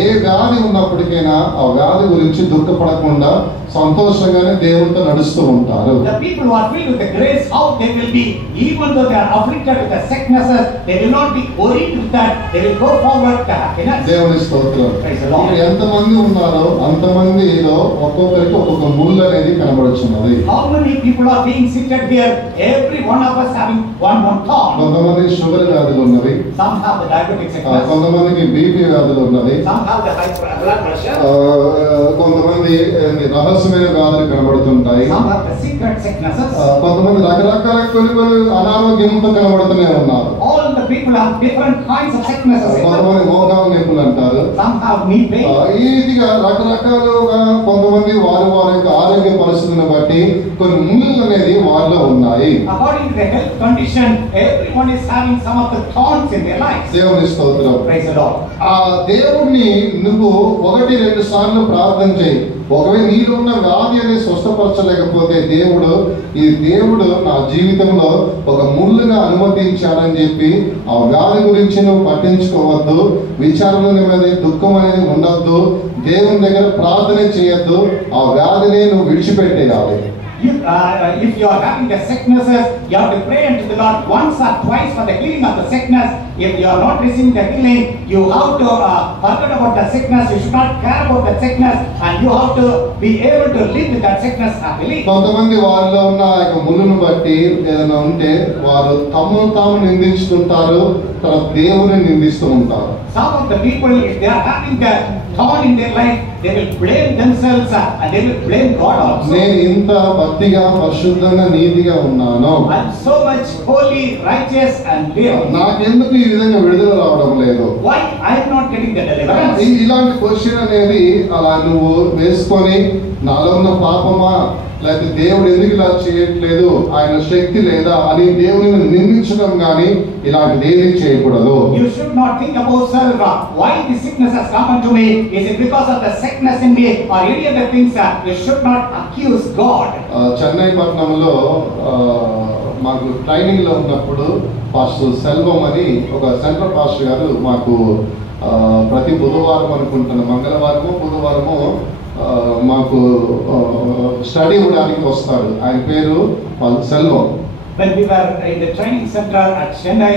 ఏ వ్యాధి ఉన్నప్పటికైనా ఆ వ్యాధి గురించి దుఃఖపడకుండా సంతోషంగానే దేవునితో నడుస్తూ ఉంటారు. The people who are filled with the grace, how they will be, even though they are afflicted with the sicknesses, they will not be worried with that. They will go forward to happiness. దేవుని స్తోత్రం. Praise the Lord. ఎంతమంది ఉన్నారో అంతమందిలో ఒక్కొక్కరికి ఒక్కొక్క ముళ్ళు అనేది కనబడుతున్నది. How many people are being seated here? Every one of us having one thorn. కొంతమందికి షుగర్ వ్యాధులు ఉన్నవి, Some have the diabetic sickness. కొంతమందికి బీపీ వ్యాధులు ఉన్నవి, Some Some have the high blood pressure. కొంతమంది రహస్యమైన వ్యాధులు కనబడుతుంటాయి. Some have the secret sicknesses. కొంతమంది రకరకాల కొన్ని అనారోగ్యంతో కనబడుతూనే ఉన్నారు. All the people have different kinds of sicknesses. కొంతమంది మోకాల నొప్పులు అంటారు. Some have knee pain. ఈ రీతిగా రకరకాలుగా కొంతమంది వారి యొక్క ఆరోగ్య పరిస్థితిని బట్టి కొన్ని ముళ్ళు అనేది వారిలో ఉన్నాయి. According to the health condition, everyone is having some of the thorns in their lives. దేవుని స్తోత్రం. Praise the Lord. ఆ దేవుణ్ణి నువ్వు 1-2 సార్లు ప్రార్థన చేయి. ఒకవేళ నీలో ఉన్న వ్యాధి అనేది స్వస్థపరచలేకపోతే దేవుడు నా జీవితంలో ఒక ముళ్ళుగా అనుమతించాడని చెప్పి ఆ వ్యాధి గురించి నువ్వు పట్టించుకోవద్దు. విచారణ మీద దుఃఖం అనేది ఉండొద్దు. దేవుని దగ్గర ప్రార్థన చేయొద్దు. ఆ వ్యాధిని నువ్వు విడిచిపెట్టేయాలి. If you are having the sicknesses, you have to pray unto the Lord once or twice for the healing of the sickness. If you are not receiving the healing, you have to forget about the sickness. You should not care about the sickness, and you have to be able to live with that sickness happily. కొంతమంది వారిలో ఉన్న ముళ్ళును బట్టి ఏదైనా ఉంటే వారు తమను తాము నిందించుకుంటారు, తర్వాత దేవుని నిందిస్తూ ఉంటారు. Some of the people, if they are having the thorn in their life, they will blame themselves and they will blame God also. నేను ఇంత భక్తిగా పరిశుద్ధంగా నీతిగా ఉన్నాను, I am so much holy, righteous and pure. నాకెందుకు ఈ విధంగా విడుదల రావడం లేదు? Why I am not getting the deliverance? ఇలాంటి క్వశ్చన్ అనేది అలా నువ్వు వేసుకొని నాలో ఉన్న పాపమా లేకపోతే దేవుడు ఎందుకు ఇలా చేయట్లేదు, ఆయన శక్తి లేదా అని దేవుడిని నిందించడం కానీ ఇలాంటిది ఏది చేయకూడదు. You should not think about self. Why this sickness has come unto me? Is it because of the sickness in me or any other things? You should not accuse God. Chennai పట్టణంలో మాకు ట్రైనింగ్ లో ఉన్నప్పుడు pastor Selvam అని ఒక central pastor గారు మాకు ప్రతి బుధవారం అనుకుంటున్నాను, మంగళవారము బుధవారము మాకు స్టడీ ఇవ్వడానికి వస్తాడు. ఆయన పేరు Selvam. When we were in the training center at Chennai,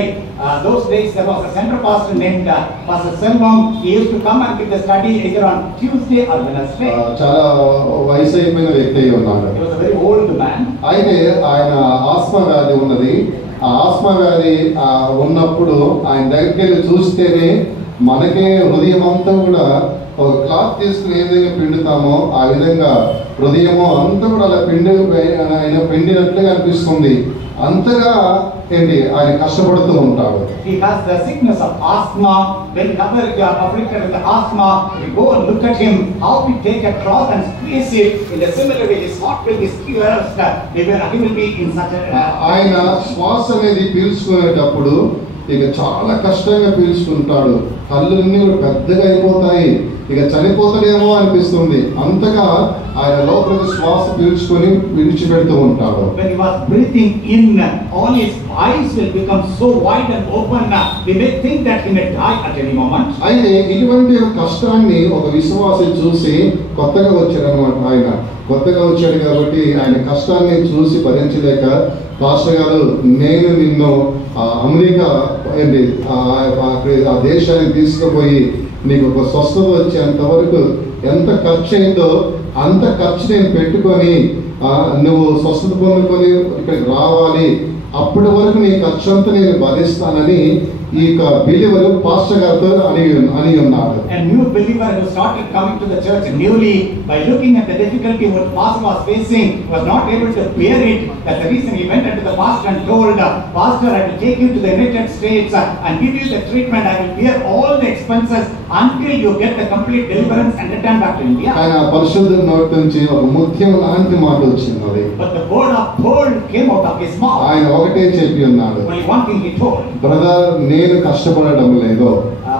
those days there was a center pastor named Pastor Selvam. He used to come and give the study either on Tuesday or Wednesday. చాలా వయసు అయిపోయిన వ్యక్తి అయి ఉన్నాడు. He was a very old man. అయితే ఆయన ఆస్మా వ్యాధి ఉన్నది. ఆ ఆస్మా వ్యాధి ఉన్నప్పుడు ఆయన దగ్గరికి వెళ్ళి చూస్తేనే మనకే హృదయం అంతా కూడా ఒక క్లాత్ తీసుకుని ఏ విధంగా పిండుతామో ఆ విధంగా హృదయము అంతా కూడా అలా పిండినట్లుగా అనిపిస్తుంది. అంతగా ఆయన కష్టపడుతూ ఉంటాడు. He has the sickness of asthma. Whenever you are afflicted with the asthma, you go and look at him, how we take a cloth and squeeze it. In a similar way, his heart will be squeezed. He will be in such a. ఆయన శ్వాస అనేది పీల్చుకునేటప్పుడు ఇక చాలా కష్టంగా పీల్చుకుంటాడు. కళ్ళన్నీ కూడా పెద్దగా అయిపోతాయి. ఇక చనిపోతాడేమో అనిపిస్తుంది. అంతగా ఆయన లోపలికి శ్వాస పీల్చుకొని విడిచిపెడుతూ ఉంటాడు. When he was breathing in, all his eyes will become so wide and open. We may think that he may die at any moment. అయితే ఇటువంటి కష్టాన్ని ఒక విశ్వాసి చూసి కొత్తగా వచ్చాడనమాట. ఆయన కొత్తగా వచ్చాడు కాబట్టి ఆయన కష్టాన్ని చూసి భరించలేక పాస్టర్ గారు నేను నిన్ను అమెరికా ఆ దేశానికి తీసుకుపోయి నీకు ఒక స్వస్థత వచ్చేంత వరకు ఎంత ఖర్చు అయిందో అంత ఖర్చు నేను పెట్టుకొని నువ్వు స్వస్థత పొందుకొని ఇక్కడికి రావాలి, అప్పటి వరకు నీ ఖర్చు అంతా నేను భరిస్తానని ఈ బిలీవర్ పాస్టర్ గారితో అని ఉన్నాడు. A new believer who started coming to the church newly, by looking at the difficulty what pastor was facing, was not able to bear it. That's the reason he went into the pastor and told, Pastor, I will take you to the United States and give you the treatment. I will bear all the expenses until you get the complete deliverance and return back to India. ఆయన పరిశుద్ధ నోటి నుంచి ఒక ముత్యం లాంటి మాట వచ్చింది. But the word of pearl came out of his mouth. ఆయన ఒకటే చెప్పి ఉన్నాడు. Only one thing he told. Brother, నేను కష్టపడడం లేదు.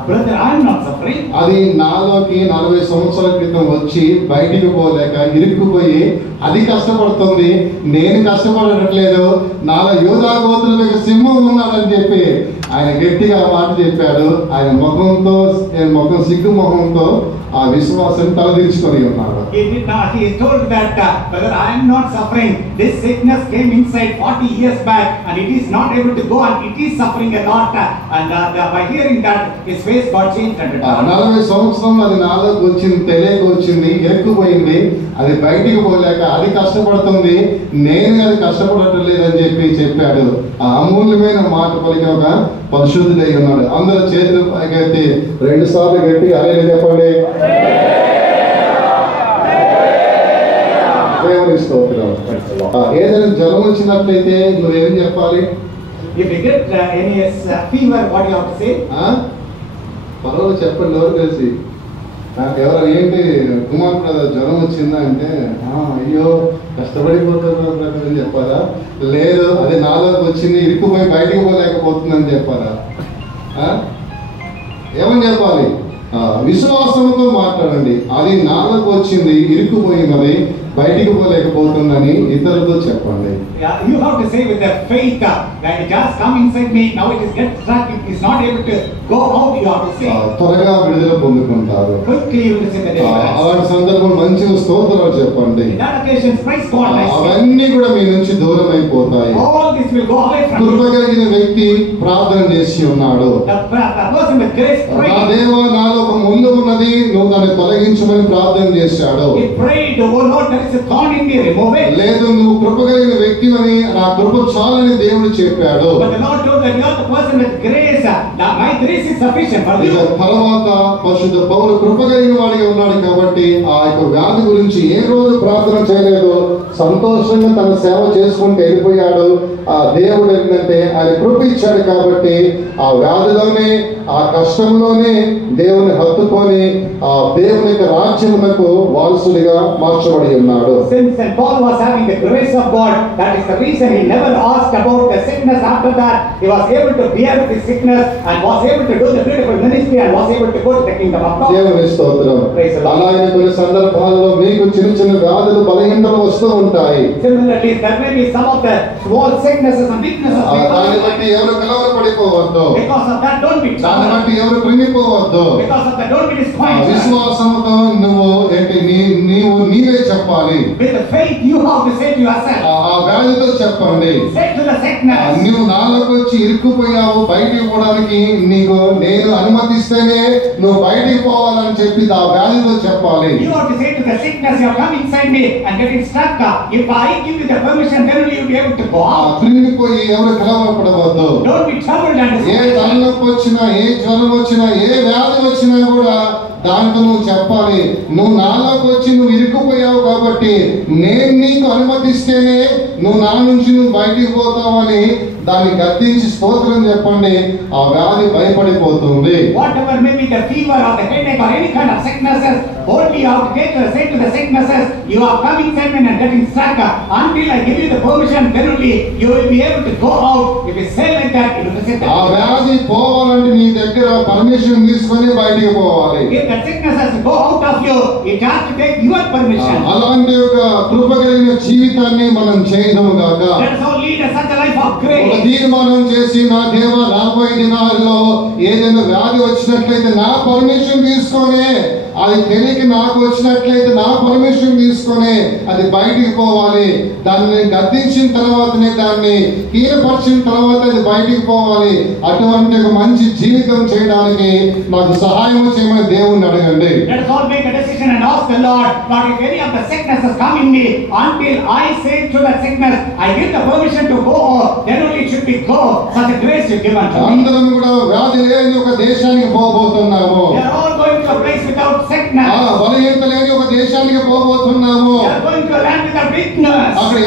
Brother, I am not suffering. అది నాలోకి 40 సంవత్సరాల క్రితం వచ్చి బయటికి పోలేక ఇరుక్కుపోయి అది కష్టపడుతుంది. నేను కష్టపడట్లేదు. నాలో యోధా గోత్రులకు సింహం ఉన్నాడని చెప్పి ఆయన గట్టిగా మాట చెప్పాడు. ఆయన ముఖం సిగ్గు ముఖంతో ఆ విశ్వాసం తలదించుకొని ఉన్నాడు. He did not. He is told that brother, I am not suffering. This sickness came inside 40 years back, and it is not able to go, and it is suffering a lot. And by hearing that, his face got changed at the time. 40 సంవత్సరంలో అది నాలోకి వచ్చింది, తెలియక వచ్చింది, ఎక్కుపోయింది. అది బయటికి పోలేక అది కష్టపడుతుంది, నేను అది కష్టపడటం లేదని చెప్పాడు. ఆ అమూల్యమైన మాట పలికి ఒక పరిశుద్ధుడై ఉన్నాడు. అందరూ చేతులు పైకెత్తి 2 సార్లు గట్టి హల్లెలూయా చెప్పండి. దేవుని స్తోత్రం. ఏదైనా జ్వరం వచ్చినట్లయితే నువ్వేం చెప్పాలి? If you get any fever, what you have to say? పర్వాలేదు చెప్పండి. ఎవరు తెలిసి నాకు ఎవరు ఏంటి కుమార్తె జ్వరం వచ్చిందా అంటే అయ్యో కష్టపడిపోతున్నారు చెప్పారా? లేదు అది నాలోకి వచ్చింది, ఇరుక్కుపోయి బయటికి పోలేకపోతుందని చెప్పారా? ఏమని చెప్పాలి? విశ్వాసంతో మాట్లాడండి. అది నాలోకి వచ్చింది, ఇరుక్కుపోయినది, బయటికి పోలేకపోతుందని ఇతరులతో చెప్పండి. You have to say with the faith that it has come inside me, now it is get stuck, it is not able to go out. You have to say. త్వరగా విడుదల పొందుకుంటారు. Quickly you will receive the deliverance. అలాంటి సందర్భం మంచిగా స్తోత్రాలు చెప్పండి. In that occasion, praise God. అవన్నీ కూడా మీ నుంచి దూరం అయిపోతాయి. All this will go away from you. కృప కలిగిన వ్యక్తి ప్రార్థన చేసి ఉన్నాడు. The person with grace prayed. నా దేవా, నాలో ఒక ముళ్ళు ఉన్నది, నువ్వు దాన్ని తొలగించమని ప్రార్థన చేశాడు. He prayed, oh Lord, there is a thorn in me, remove it. లేదు, నువ్వు కృప కలిగిన వ్యక్తివని, నా కృప చాలని దేవుడు చెప్పాడు. But the Lord told that you are the person with grace. That my grace is sufficient for you. తర్వాత పరిశుద్ధ పౌలు కృప కలిగిన వాడిగా ఉన్నాడు కాబట్టి ఆ యొక్క వ్యాధి గురించి ఏ రోజు ప్రార్థన చేయలేదు. సంతోషంగా తన సేవ చేసుకుంటూ వెళ్ళిపోయాడు. ఆ దేవుడు ఏంటంటే ఆయన కృప ఇచ్చాడు కాబట్టి ఆ వ్యాధిలోనే, ఆ కష్టంలోనే దేవుని హత్తుకొని ఆ దేవుని యొక్క రాజ్యమునకు వారసుడిగా మార్చబడి ఉన్నాడు. Since Paul was having the grace of God, that is the reason he never asked about the sickness. After that, he was able to bear with his sickness and was able to do the beautiful ministry and was able to go to the kingdom of God. దేవుని స్తోత్రం. అలాగే కొన్ని సందర్భాల్లో మీకు చిన్న చిన్న వ్యాధులు, బలహీనతలు వస్తూ ఉంటాయి. Similarly, there may be some of the small sicknesses and weaknesses. దాన్ని బట్టి ఎవరు కలవరపడిపోవద్దు. Because of that, don't be దాన్ని troubled. బట్టి ఎవరు కృంగిపోవద్దు. Because of that, don't be disappointed. విశ్వాసంతో నువ్వు నీవే చెప్పాలి. With the faith, you have to say to yourself. ఆ వ్యాధితో చెప్పండి. Say to the sickness. నువ్వు నాలోకి వచ్చి ఇరుక్కుపోయావు, బయటికి పోవడానికి నీకు నేను అనుమతిస్తేనే నువ్వు బయటికి పోవాలని చెప్పి ఆ వ్యాధితో చెప్పాలి. You have to say to the sickness, you have come inside me and getting stuck. If I give you the permission, then will you be able to go out. కృంగిపోయి ఎవరు కలవరపడవద్దు. Don't be troubled and ఏ తలనొప్పి వచ్చినా, ఏ జ్వరం వచ్చినా, ఏ వ్యాధి వచ్చినా కూడా దాంతో నువ్వు చెప్పాలి. నువ్వు నాలోకి వచ్చి నువ్వు ఇరుక్కుపోయావు కాబట్టి నేను నీకు అనుమతిస్తేనే నువ్వు నా నుంచి నువ్వు బయటికి పోతావని దాన్ని గద్దించి స్తోత్రం చెప్పండి. ఆ వ్యాధి భయపడిపోతుంది. Whatever may be the fever or the headache or any kind of sicknesses, boldly you have to say to the sicknesses, you are coming inside me and getting stuck. Until I give you the permission, then only you will be able to go out. If you say like that, you will say that. ఆ వ్యాధి పోవాలంటే నీ దగ్గర permission తీసుకొని బయటికి పోవాలి. If the sickness has to go out of you, it has to take your permission. అలాంటి ఒక కృప కలిగిన జీవితాన్ని మనం చేయదము గాక. Let us all lead such a life of grace. ఒక తీర్మానం చేసి, నా దేవా, రాబోయే దినాల్లో ఏదైనా వ్యాధి వచ్చినట్లయితే నా పర్మిషన్ తీసుకొని, అది తెలియక నాకు వచ్చినట్లయితే నా పర్మిషన్ తీసుకొని అది బయటికి పోవాలి. దాన్ని గద్దించిన తర్వాతనే, దాన్ని హీనపరిచిన తర్వాత అది బయటికి పోవాలి. అటువంటి ఒక మంచి జీవితం చేయడానికి నాకు సహాయం చేయమని దేవుణ్ణి అడగండి. Let us all make a decision and ask the Lord, Lord, if any of the sickness has come in me, until I say to that sickness, I give the permission to go, then only it should be go. Such a grace you give unto me. అందరం కూడా వ్యాధి లేని ఒక దేశానికి పోబోతున్నాము. We are all going to a place without sickness. బలహీనత లేని ఒక దేశానికి పోబోతున్నాము. We are going to a land without weakness. అక్కడ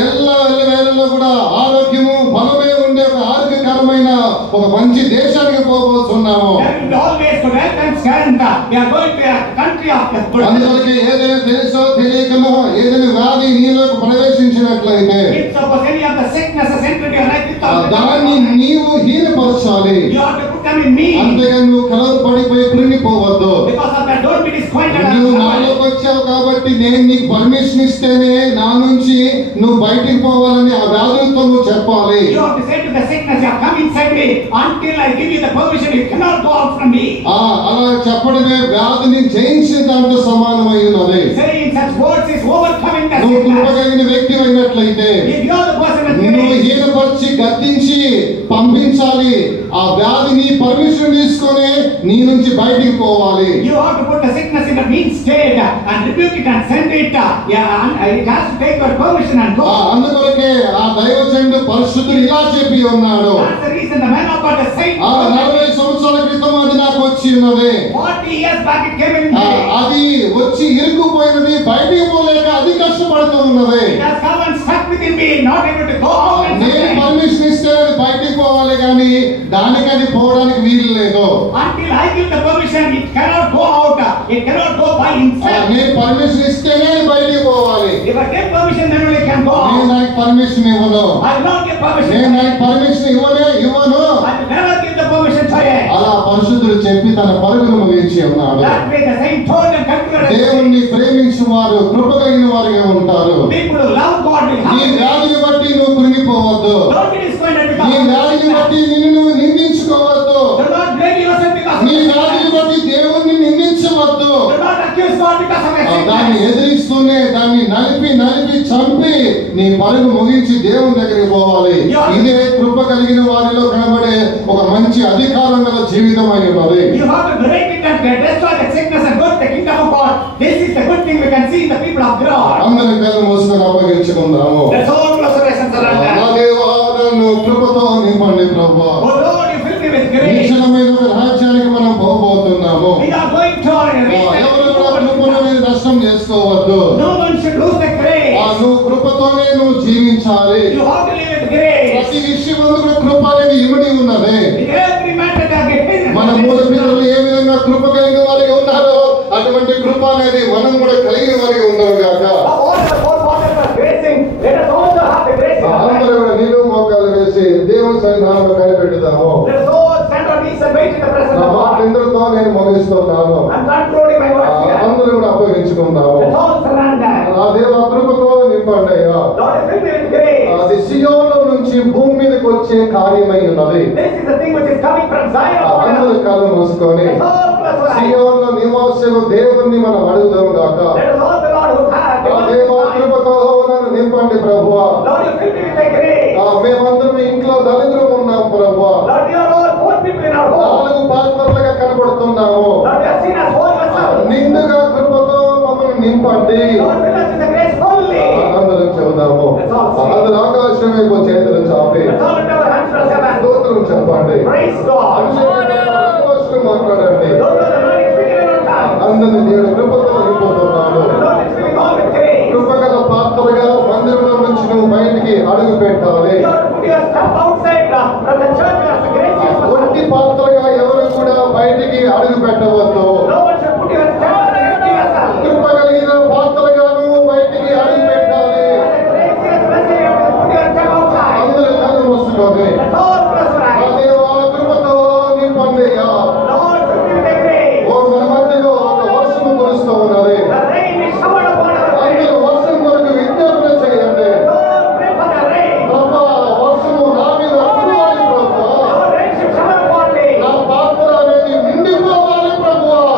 వేళల్లో కూడా ఆరోగ్యము, బలమే ఉండే ఒక ఆరోగ్యకరమైన ఒక మంచి దేశానికి పోబోతున్నాము. There will be always good health and strength. We are going to a country of good health. అందువల్ల ఏదైనా తెలుసో తెలియకనో ఏదైనా వ్యాధి నీలోకి ప్రవేశించినట్లయితే If suppose any of the sicknesses entered your life without దాన్ని నీవు హీనపరచాలి. you have to put them in me. అంతేగాని నువ్వు కలవర పడిపోయి కృంగిపోవద్దు. Because of that, don't be disappointed. నువ్వు నాలోకి వచ్చావు కాబట్టి నేను నీకు పర్మిషన్ ఇస్తేనే నా నుంచి నువ్వు బయటికి పోవాలని ఆ వ్యాధులతో నువ్వు చెప్పాలి. You have to say to the sickness, you have come inside me, until I give you the permission, you cannot go out from me. అలా చెప్పడమే వ్యాధిని జయించిన దాంతో సమానమై ఉన్నది. Saying such words is overcoming the నువ్వు sickness. కృపగలిగిన వ్యక్తి అయినట్లయితే If you are the person with నువ్వు grace, హీనపరిచి గద్దించి పంపించాలి. ఆ వ్యాధిని పర్మిషన్ తీసుకొని నీ నుంచి బయటికి పోవాలి. you have to put the sickness in a mean state and rebuke it and send it. It has to take your permission and go. అందుకొరకే ఆ దైవజనుడు పరిశుద్ధుడు ఇలా చెప్పి ఉన్నాడు. That's the reason the man of God is saying. 40 సంవత్సరాల క్రితం అది నాకు వచ్చి ఉన్నది. 40 years back it came in me. అది వచ్చి ఇరుక్కుపోయినది, బయటికి పోలేక అది కష్టపడుతూ ఉన్నది. It has come and stuck within me, not able to go out and నేను పర్మిషన్ ఇస్తే అది బయటికి పోవాలి కానీ దానికి అది పోవడానికి వీలు లేదు. until I give the permission, it cannot go out. It cannot go by itself. నేను పర్మిషన్ ఇస్తేనే అది బయటికి పోవాలి. If I give permission, then only it can go నేను out. దానికి పర్మిషన్ ఇవ్వను. I will not give permission. నేను దానికి పర్మిషన్ ఇవ్వను. I will never give the permission to it. అలా పరిశుద్ధుడు చెప్పి తన పరుగును ముగించి ఉన్నాడు. That way the same told and concluded. దేవుణ్ణి ప్రేమించిన వారు కృప కలిగిన వారిగా ఉంటారు. People who love God will నీ have. వ్యాధిని బట్టి నువ్వు కృంగిపోవద్దు. Don't be disappointed నీ because వ్యాధిని బట్టి నిన్ను నువ్వు నిందించుకోవద్దు. do not blame yourself because నీ వ్యాధిని బట్టి దేవుణ్ణి నిందించవద్దు. do not accuse God because of your దాన్ని sickness. ఎదిరిస్తూనే దాన్ని నలిపి చంపి నీ పరుగు ముగించి దేవుని దగ్గరికి పోవాలి. ఇదే కృప కలిగిన వారిలో కనబడే ఒక మంచి అధికారం గల జీవితం అయి ఉన్నది. You have to break it and destroy the sickness and go to the kingdom of God. This is the good thing we can see in the people of God. అందరి కళ్ళు మూసుకొని అప్పగించుకుందాము. Let's all close our eyes and surrender. నా దేవా, నన్ను కృపతో నింపండి ప్రభువా. Oh Lord, you fill me with ఈ grace. క్షణమైన ఒక రాజ్యానికి మనం పోబోతున్నాము. We are going to ఎవరు కూడా కృపను మీరు నష్టం చేసుకోవద్దు. no one should lose the grace. నువ్వు కృపతోనే నువ్వు జీవించాలి. You have to live with grace. ప్రతి విషయంలో కూడా కృప అనేది ఇమిడి ఉన్నది. In every matter that gets మన మూల పిల్లలు ఏ విధంగా కృప కలిగిన వారిగా ఉన్నారో అటువంటి కృప అనేది మనం కూడా కలిగిన వారిగా ఉన్నాం గాక. all the four waters are gracing. Let us also have the grace. అందరూ కూడా నీళ్ళు మోకాలు వేసి దేవుని సన్నిధానంలో కనిపెట్టుదాము. Let us all stand on knees and wait in the presence నా of God. మాటలందరితో నేను ముగిస్తున్నాను. I'm concluding my words here. అందరూ కూడా అప్పగించుకుందాము. Let's all surrender. నా దేవ కృపతో నింపండి అయ్యా. Lord, fill me with grace. అది సియోను నుంచి భూమి మీదకి వచ్చే కార్యమై ఉన్నది. This is the thing which is coming from Zion. అందరూ కళ్ళు మూసుకొని Let's all close our eyes. సియోనులో నివాసులు దేవుణ్ణి మనం అడుగుదాం గాక. Let us all the Lord who has నా దేవ కృపతో నన్ను నింపండి ప్రభువా. Lord, you fill me with the grace. మేమందరం ఇంట్లో దళితులు ఉన్నాం ప్రభువా. Lord, you are all poor people in our home. 4 పాత్రలుగా కనబడుతున్నాము. Lord, you have seen us whole yourself. నిండుగా కృపతో మమ్మల్ని నింపండి. Lord, fill us with the grace fully. అందరం చెబుదాము. అందరూ ఆకాశం వైపు చేతులు చాపి Let's all lift our hands to heaven. స్తోత్రం చెప్పండి. Praise God. మాట్లాడండి. Lord, the Lord is speaking in our tongue. అందరిని దేవుడు కృపతో నింపుతున్నాడు. The Lord is filling all with grace. కృపగల పాత్రగా మందిరంలో నుంచి నువ్వు బయటికి అడుగు పెట్టాలి. You have to put your stuff outside from the church as the grace is for ఒంటి పాత్రగా ఎవరు కూడా బయటికి అడుగు పెట్టవద్దు. no one should put your stuff as empty yourself. కృప కలిగిన పాత్రగా నువ్వు బయటికి అడుగు పెట్టాలి. As the grace is blessed, you have to put your stuff outside. అందరూ కళ్ళు మూసుకొని Let's all close our eyes. దేవా కృపతో నింపండి. Lord, fill me with the grace. మన మధ్యలో ఒక వర్షము కురుస్తూ ఉన్నది. The rain is showered upon our heads. అందరూ వర్షం కొరకు విజ్ఞాపన చేయండి. Lord, pray for the rain. ప్రభా, వర్షము నా మీద కురవాలి ప్రభా. Lord, rain should shower upon me. నా పాత్ర అనేది నిండిపోవాలి ప్రభువా.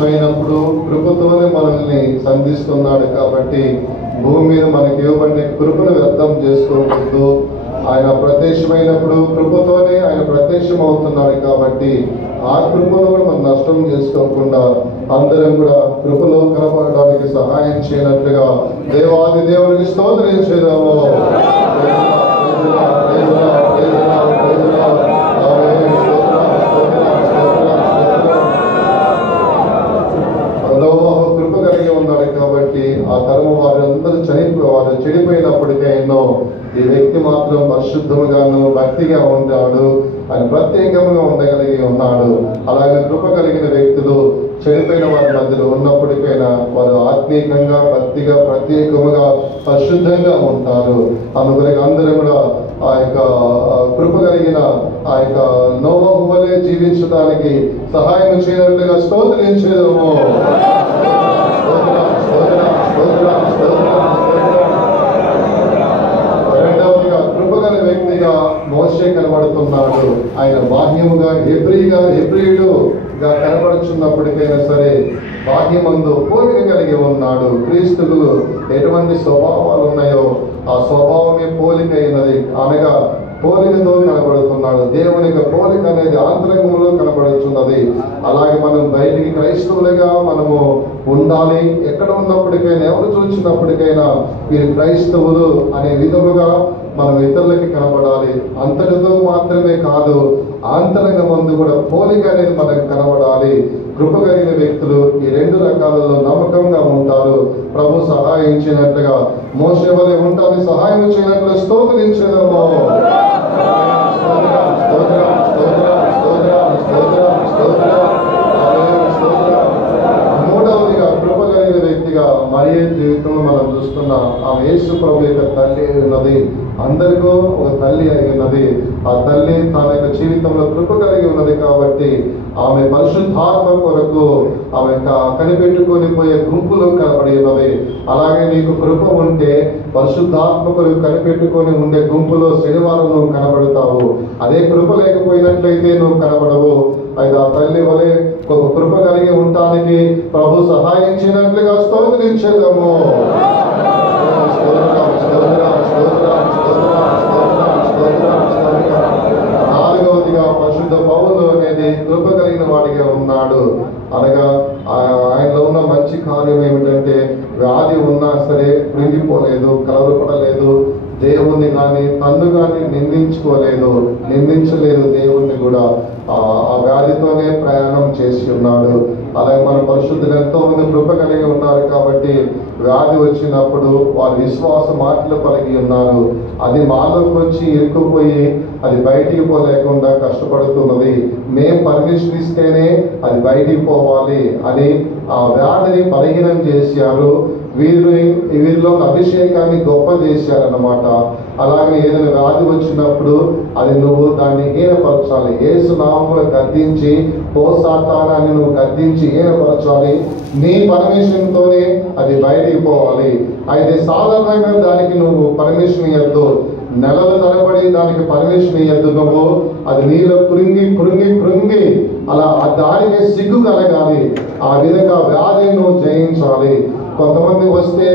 ప్రత్యక్షమైనప్పుడు కృపతోనే మనల్ని సంధిస్తున్నాడు కాబట్టి భూమి మీద మనకి ఇవ్వబడిన కృపను వ్యర్థం చేసుకోవద్దు. ఆయన ప్రత్యక్షమైనప్పుడు కృపతోనే ఆయన ప్రత్యక్షం అవుతున్నాడు కాబట్టి ఆ కృపను కూడా మనం నష్టం చేసుకోకుండా అందరం కూడా కృపలో కనపడడానికి సహాయం చేయనట్లుగా దేవాది దేవునికి స్తోత్రం చేద్దాము. కృప కలిగి ఉన్నాడు కాబట్టి ఆ తరము వారందరూ వారు చెడిపోయినప్పటికైనా ఈ వ్యక్తి మాత్రం పరిశుద్ధముగాను భక్తిగా ఉంటాడు, ఆయన ప్రత్యేకంగా ఉండగలిగి ఉన్నాడు. అలాగే కృప కలిగిన వ్యక్తులు చెడిపోయిన వారి మధ్యలో ఉన్నప్పటికైనా వారు ఆత్మీయంగా భక్తిగా ప్రత్యేకముగా పరిశుద్ధంగా ఉంటారు. అందుకని అందరూ కూడా ఆ యొక్క కృప కలిగిన ఆ యొక్క నోవహు వలె జీవించడానికి సహాయం చేయనట్లుగా స్తోత్రించేదము. రెండవదిగా కృపగల వ్యక్తిగా మోషే కనబడుతున్నాడు. ఆయన బాహ్యముగా హెబ్రీయుడుగా కనబడుచున్నప్పటికైనా సరే బాహ్యమందు పోలిక కలిగి ఉన్నాడు. క్రీస్తుకు ఎటువంటి స్వభావాలు ఉన్నాయో ఆ స్వభావమే పోలిక అయినది, అనగా పోలికతో కనబడుతున్నాడు. దేవుని యొక్క పోలిక అనేది ఆంతరంగంలో కనబడుతున్నది. అలాగే మనం బయటికి క్రైస్తవులుగా మనము ఉండాలి. ఎక్కడ ఉన్నప్పటికైనా ఎవరు చూసినప్పటికైనా వీరు క్రైస్తవులు అనే విధముగా మనం ఇతరులకి కనబడాలి. అంతటితో మాత్రమే కాదు, ఆంతరంగ మందు కూడా పోలిక అనేది మనకు కనబడాలి. కృప కలిగిన వ్యక్తులు ఈ రెండు రకాలలో నమ్మకంగా ఉంటారు. ప్రభు సహాయించినట్లుగా మోషే వలె ఉంటారని సహాయం చేయనట్లు స్తోత్రించేదము. మూడవదిగా కృప కలిగిన వ్యక్తిగా మరియ జీవితంలో మనం చూస్తున్న ఆమె యేసు ప్రభు యొక్క తల్లి ఉన్నది. అందరికీ ఒక తల్లి అయి ఉన్నది. ఆ తల్లి తన యొక్క జీవితంలో కృప కలిగి ఉన్నది కాబట్టి ఆమె పరిశుద్ధాత్మ కొరకు ఆమె కనిపెట్టుకొని పోయే గుంపులో కనబడి ఉన్నది. అలాగే నీకు కృప ఉంటే పరిశుద్ధాత్మ కొరకు కనిపెట్టుకొని ఉండే గుంపులో శనివారం నువ్వు కనబడతావు. అదే కృప లేకపోయినట్లయితే నువ్వు కనబడవు. అయితే ఆ తల్లి వలె ఒక కృప కలిగి ఉండటానికి ప్రభు సహాయించినట్లుగా స్తోత్రించేదము. నాలుగవదిగా పరిశుద్ధ పౌలు అనేది కృప కలిగిన వాడిగా ఉన్నాడు. అనగా ఆయనలో ఉన్న మంచి కార్యం ఏమిటంటే వ్యాధి ఉన్నా సరే కృంగిపోలేదు, కలవరపడలేదు. దేవుణ్ణి కానీ తన్ను కానీ నిందించలేదు. దేవుణ్ణి కూడా ఆ వ్యాధితోనే ప్రయాణం చేసి ఉన్నాడు. అలాగే మన పరిశుద్ధులు ఎంతో మంది కృప కలిగి ఉన్నారు కాబట్టి వ్యాధి వచ్చినప్పుడు వారి విశ్వాస మాటలు పలికి ఉన్నారు. అది మాలోకి వచ్చి ఇరుక్కుపోయి అది బయటికి పోలేకుండా కష్టపడుతున్నది. మేం పర్మిషన్ ఇస్తేనే అది బయటికి పోవాలి అని ఆ వ్యాధిని బలహీనం చేశారు. వీరిలో అభిషేకాన్ని గొప్ప చేశారన్నమాట. అలాగే ఏదైనా వ్యాధి వచ్చినప్పుడు అది నువ్వు దాన్ని హీనపరచాలి. యేసు నామములో గద్దించి సాతానాన్ని నువ్వు గద్దించి హీనపరచాలి. నీ పర్మిషన్ తోనే అది బయటికి పోవాలి. అయితే సాధారణంగా దానికి నువ్వు పర్మిషన్ ఇవ్వద్దు. నెలల తరబడి దానికి పర్మిషన్ ఇవ్వద్దు. నువ్వు అది నీలో కృంగి అలా దానికి సిగ్గు కలగాలి. ఆ విధంగా వ్యాధిని నువ్వు జయించాలి. కొంతమంది వస్తే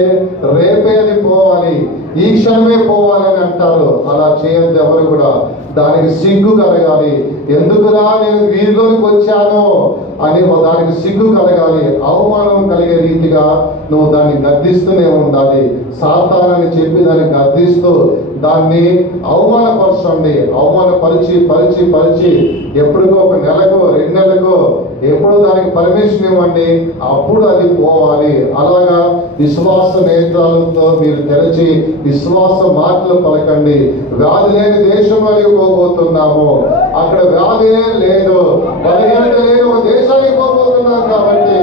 రేపే అది పోవాలి, ఈ క్షణమే పోవాలని అంటారు. అలా చేయొద్దు ఎవరు కూడా. దానికి సిగ్గు కలగాలి. ఎందుకురా నేను వీరిలోకి వచ్చాను అని దానికి సిగ్గు కలగాలి. అవమానం కలిగే రీతిగా నువ్వు దాన్ని గద్దిస్తూనే ఉండాలి. సాతానని చెప్పి దాన్ని గద్దిస్తూ దాన్ని అవమానపరచండి. అవమానపరిచి ఎప్పుడుకో ఒక నెలకు 2 నెలలకు ఎప్పుడు దానికి పర్మిషన్ ఇవ్వండి. అప్పుడు అది పోవాలి. అలాగా విశ్వాస నేత్రాలతో మీరు తెరచి విశ్వాస మాటలు పలకండి. వ్యాధి లేని దేశంలోకి పోబోతున్నాము. అక్కడ వ్యాధి లేదు, బలహీనత లేని ఒక దేశానికి పోబోతున్నాం కాబట్టి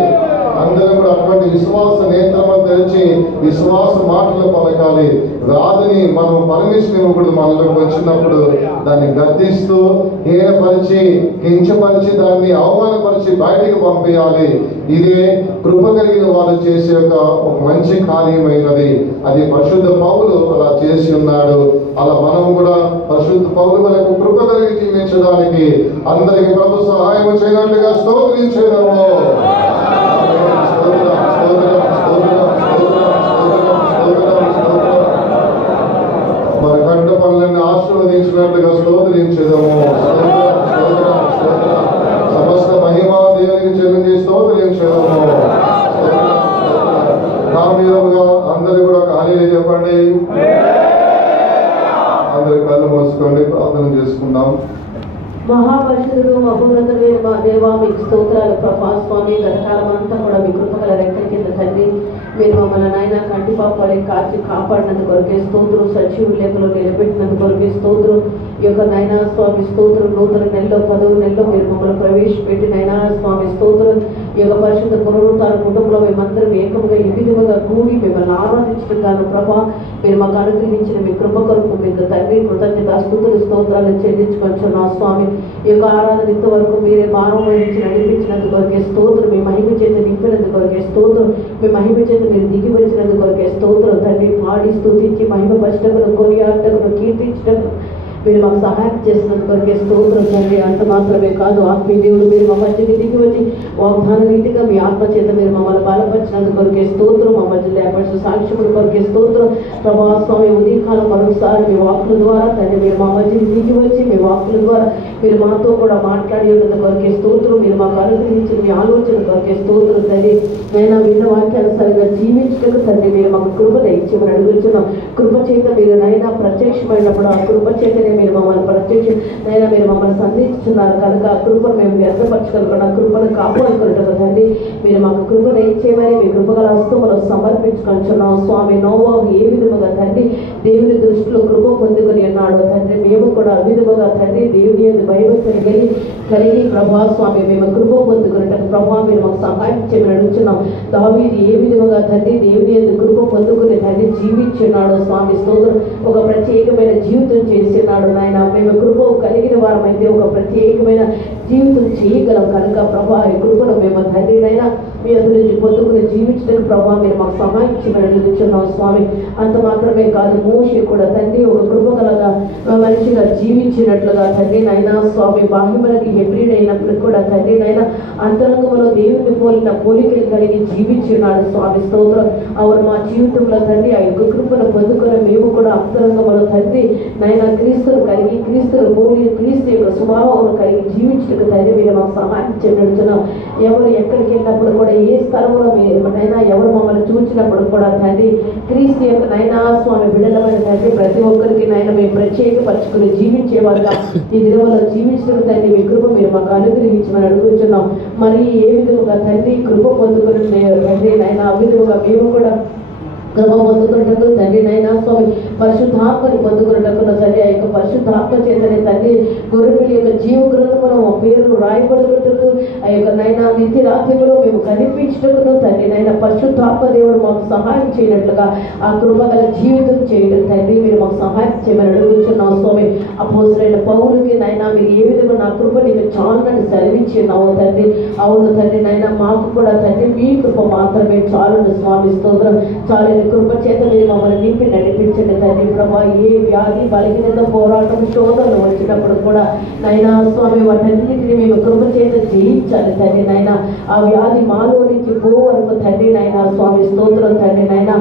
అందరూ కూడా అటువంటి విశ్వాస నేత్రము తెరిచి విశ్వాస మాటలు పలకాలి. వ్యాధిని మనం పర్మిషన్ ఇవ్వకూడదు. మనలోకి వచ్చినప్పుడు దాన్ని గద్దిస్తూ హీనపరిచి కించపరిచి దాన్ని అవమానపరిచి బయటికి పంపించాలి. ఇదే కృప కలిగిన వారు చేసే ఒక మంచి కార్యమైనది. అది పరిశుద్ధ పౌలు అలా చేసి ఉన్నాడు. అలా మనం కూడా పరిశుద్ధ పౌలు వరకు కృప కలిగి జీవించడానికి అందరికి ప్రభు సహాయం చేయనట్లుగా స్తోత్రించేదము. వచ్చినట్లుగా స్తోత్రించెదము. సమస్త మహిమ దేవునికి చెల్లించి స్తోత్రించెదము. నా మీదుగా అందరూ కూడా ఒక హల్లెలూయా చెప్పండి. అందరి కళ్ళు మూసుకోండి, ప్రార్థన చేసుకుందాం. మహాపరిశుద్ధుడు మహోన్నతుడైన మా దేవా, మీకు స్తోత్రాలు ప్రభా. స్వామి, గతకాలం అంతా కూడా మీ కృపగల రెక్కల కింద తండ్రి మీరు మమ్మల్ని నాయన కంటి పాపాలి కాచి కాపాడినందుకు కొరకే స్తోత్రం. సజీవుల లెక్కలో నిలబెట్టినందుకు కొరకే స్తోత్రం. ఈ యొక్క నైనా స్వామి స్తోత్రం. నూతన నెలలో 10వ నెలలో మీరు మమ్మల్ని ప్రవేశపెట్టి నైనా స్వామి స్తోత్రం. ఈ యొక్క పరిశుద్ధ పునరుత్థాన కుటుంబంలో మేమందరం ఏకముగా ఈ విధముగా కూడి మిమ్మల్ని ఆరాధించడం గాను ప్రభా మీరు మాకు అనుగ్రహించిన మీ కృప కొరకు మీకు తండ్రి కృతజ్ఞత స్తుతులు స్తోత్రాలు చెల్లించుకొచ్చున్నాం స్వామి. ఈ యొక్క ఆరాధన ఇంతవరకు మీరే మానవ వహించి నడిపించినందుకు కొరకే స్తోత్రం. మీ మహిమ చేత నింపినందుకు కొరకే స్తోత్రం. మీ మహిమ చేత మీరు దిగి వచ్చినందుకు కొరకే స్తోత్రం తండ్రి. పాడి స్తుతించి మహిమ పరచటకును కొనియాడటకును కీర్తించటకును మీరు మాకు సహాయం చేసినందుకు కొరకే స్తోత్రం తండ్రి. అంత మాత్రమే కాదు, ఆత్మీయ దేవుడు మీరు మా మధ్యకి దిగి వచ్చి వాగ్దాన రీతిగా మీ ఆత్మ చేత మీరు మమ్మల్ని బలపరిచినందుకు కొరకే స్తోత్రం. మా మధ్యలో ఏర్పరిచిన సాక్ష్యముల కొరకే స్తోత్రం ప్రభా. స్వామి, ఉదయకాలం మరొకసారి మీ వాక్కుల ద్వారా తండ్రి మీరు మా మధ్యకి దిగి వచ్చి మీ వాక్కుల ద్వారా మీరు మాతో కూడా మాట్లాడి ఉన్నందుకు కొరకే స్తోత్రం. మీరు మాకు అనుగ్రహించిన మీ ఆలోచన కొరకే స్తోత్రం తండ్రి. నేను విన్న వాక్యానుసారంగా జీవించటకు తండ్రి మీరు మాకు కృప దయచేయమని అడుగుతున్నాం. కృప చేత మీరు నైనా ప్రత్యక్షమైనప్పుడు ఆ కృప చేతనే మీరు మమ్మల్ని నైనా మీరు మమ్మల్ని సంధిస్తున్నారు కనుక ఆ కృపను మేము వ్యర్థపరచగలుగుతాం. ఆ కృపను కాపాడుకుంటాం తండ్రి. మీరు మాకు కృప దయచేయమని మీ కృపగల హస్తములో సమర్పించుకుంటున్నాం స్వామి. నోవాహు ఏ విధముగా తండ్రి దేవుని దృష్టిలో కృప పొందుకొని ఉన్నాడు తండ్రి, మేము కూడా ఆ విధముగా తండ్రి దేవుని యొక్క భయభక్తులు కలిగి ప్రభా స్వామి మేము కృప పొందుకున్నట్టు ప్రభా మీరు మాకు సహాయం చేయమని అడుగుతున్నాం. దావీదు ఏ విధముగా తండ్రి దేవుని యొక్క కృప పొందుకుని తండ్రి జీవించున్నాడు స్వామి స్తోత్రం. ఒక ప్రత్యేకమైన జీవితం చేస్తున్నాడు నాయన. మేము కృప కలిగిన వారమైతే ఒక ప్రత్యేకమైన జీవితం చేయగలం కనుక ప్రభా ఈ కృపను మేము తండ్రినైనా మీ అందరి నుంచి పొందుకుని జీవించడానికి ప్రభా మీరు మాకు సహాయం చేయమని అడుగుతున్నాం స్వామి. అంత మాత్రమే కాదు, మోషే కూడా తండ్రి ఒక కృపగలగా మనిషిగా జీవించినట్లుగా తండ్రి నైనా స్వామి బాహ్యములకి హెబ్రిడ్ అయినప్పుడు కూడా తండ్రి నైనా అంతరంగంలో దేవుని పోలిన పోలికలు కలిగి జీవించున్నాడు స్వామి స్తోత్రం. అవును మా జీవితంలో తండ్రి ఆ యొక్క కృపను పొందుకొని మేము కూడా అంతరంగంలో తండ్రి నైనా క్రీస్తును కలిగి క్రీస్తును పోలి క్రీస్తు యొక్క స్వభావం కలిగి జీవించడానికి తండ్రి మీరు మాకు సహాయం చేయడం. ఎవరు ఎక్కడికి వెళ్ళినప్పుడు కూడా ఏ స్థలంలో నైనా ఎవరు మమ్మల్ని చూసినప్పుడు కూడా తండ్రి క్రీస్తు యొక్క నైనా స్వామి బిడ్డలమైన తండ్రి ప్రతి ఒక్కరికి నైనా మేము ప్రత్యేకపరచుకుని జీవించేవారుగా ఈ దినవలో జీవించడం తండ్రి మీ కృప మీరు మాకు అనుగ్రహించమని అడుగుతున్నాం. మరి ఏ విధముగా తండ్రి కృప పొందుకుని తండ్రి నైనా ఆ విధముగా మేము కూడా కృప పొందుకున్నట్టు తండ్రి నైనా స్వామి పరిశుద్ధాత్మని పొందుకున్నట్టు తండ్రి ఆ యొక్క పరిశుద్ధాత్మ చేతనే తండ్రి గొర్రెపిల్లి యొక్క జీవ గ్రంథములో మా పేర్లు రాయబడుతున్నట్టు ఆ యొక్క నైనా నిత్య రాత్రిలో మేము కనిపించటకు తండ్రి నైనా పరిశుద్ధాత్మ దేవుడు మాకు సహాయం చేయనట్లుగా ఆ కృపగల జీవితం చేయడం తండ్రి మీరు మాకు సహాయం చేయమని అడుగుతున్నాం స్వామి. అపోస్తలుడైన పౌలుకి నైనా మీరు ఏ విధంగా నా కృప నీకు చాలునని సెలవిచ్చినావు తండ్రి. అవును తండ్రి నైనా మాకు కూడా తండ్రి మీ కృప మాత్రమే చాలును స్వామి స్తోత్రం. చాలు కృప చేత మీరు మమ్మల్ని నింపి నడిపించండి తండ్రి ప్రభా. ఏ వ్యాధి బలహీనత పోరాటం శోధనలు వచ్చినప్పుడు కూడా నైనా స్వామి వాటన్నిటిని మేము కృప చేత జయించాలి తండ్రి నైనా. ఆ వ్యాధి మాలో నుంచి వరకు తండ్రి నైనా స్వామి స్తోత్రం తండ్రి నైనా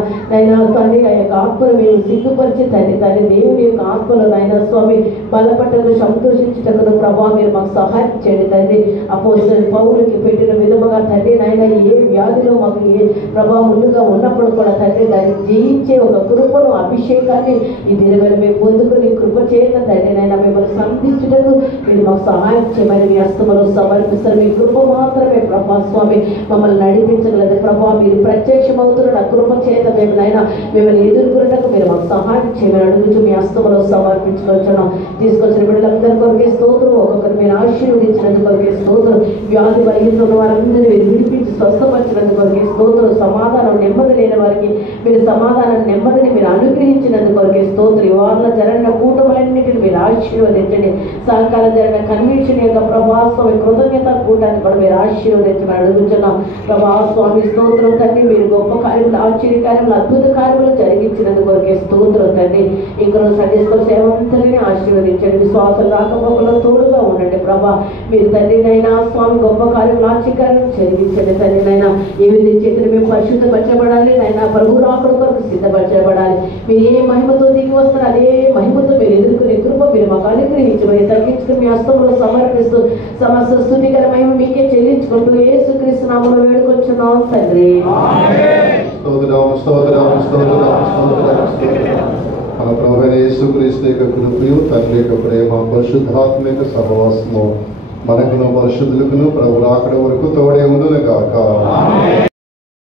తండ్రి ఆ యొక్క ఆత్మను మేము సిగ్గుపరిచి తండ్రి దేవుని యొక్క ఆత్మలో నైనా స్వామి బలపట్టకు సంతోషించటకు ప్రభా మీరు మాకు సహాయం చేయండి తండ్రి. అపోస్తలుడైన పౌలుకి పెట్టిన విధముగా తండ్రి నైనా ఏ వ్యాధిలో మాకు ఏ ప్రభా ముందుగా ఉన్నప్పుడు కూడా తండ్రి దాన్ని జయించే ఒక కృపను అభిషేకాన్ని ఈ దినవేళ మేము పొందుకుని కృప చేత తండ్రి నైనా మిమ్మల్ని సంధించటకు మీరు మాకు సహాయం చేయమని మీ హస్తములో సమర్పిస్తారు. మీ కృప మాత్రమే ప్రభా స్వామి మమ్మల్ని నడిపించగలదు ప్రభా. మీరు ప్రత్యక్షమవుతున్న ఆ కృప చేత మేము నైనా మిమ్మల్ని ఎదుర్కొనటకు మీరు మాకు సహాయం చేయమని అడుగుతూ మీ హస్తములో సమర్పించుకొచ్చున్నాం. తీసుకొచ్చిన బిడ్డలందరి కొరకే స్తోత్రం. ఒక్కొక్కరు మీరు ఆశీర్వదించినందుకు కొరకే స్తోత్రం. వ్యాధి బలహీనత వారందరినీ మీరు విడిపించి స్వస్థపరిచినందుకు కొరకే స్తోత్రం. సమాధానం నెమ్మది లేని వారికి మీరు సమాధానం నెమ్మదిని మీరు అనుగ్రహించినందుకు కొరకే స్తోత్రం. ఈ వారంలో జరిగిన కూటములన్నింటిని మీరు ఆశీర్వదించండి. సాయంకాలం జరిగిన కన్వెన్షన్ యొక్క ప్రభాస్వామి కృతజ్ఞత కూటాన్ని కూడా మీరు ఆశీర్వదించమని అడుగుతున్నాం. ప్రభాస్వామి స్తోత్రం తండ్రి. మీరు గొప్ప కార్యములు ఆశ్చర్య కార్యములు అద్భుత కార్యములు జరిగించినందుకు కొరకే స్తోత్రం తండ్రి. ఇక్కడ సందేశ సేవంతని ఆశీర్వదించండి. విశ్వాసం రాకపోకలో తోడుగా ఉండండి ప్రభా. మీరు తండ్రినైనా స్వామి గొప్ప కార్యములు ఆశ్చర్యం జరిగించండి తండ్రినైనా. ఏ విధంగా చేతులు మేము పరిశుద్ధపరచబడాలి నైనా ప్రభు రాకడ కొరకు సిద్ధపరచబడాలి. మీరు ఏ మహిమతో దిగి వస్తారు అదే మహిమతో మీరు ఎదుర్కొనే కృప మీరు మాకు చేయించుకొని తగ్గించుకుని మీ హస్తంలో సమర్పిస్తూ సమస్త స్తుతికరమైన మీకే చెల్లించుకుంటూ యేసుక్రీస్తు నామములో వేడుకొంచున్నాం తండ్రి. మన ప్రభువైన యేసుక్రీస్తు యొక్క కృపయు తండ్రి యొక్క ప్రేమ పరిశుద్ధాత్మిక సహవాసము మనకును పరిశుద్ధులకును ప్రభు రాకడ వరకు తోడే ఉండును గాక.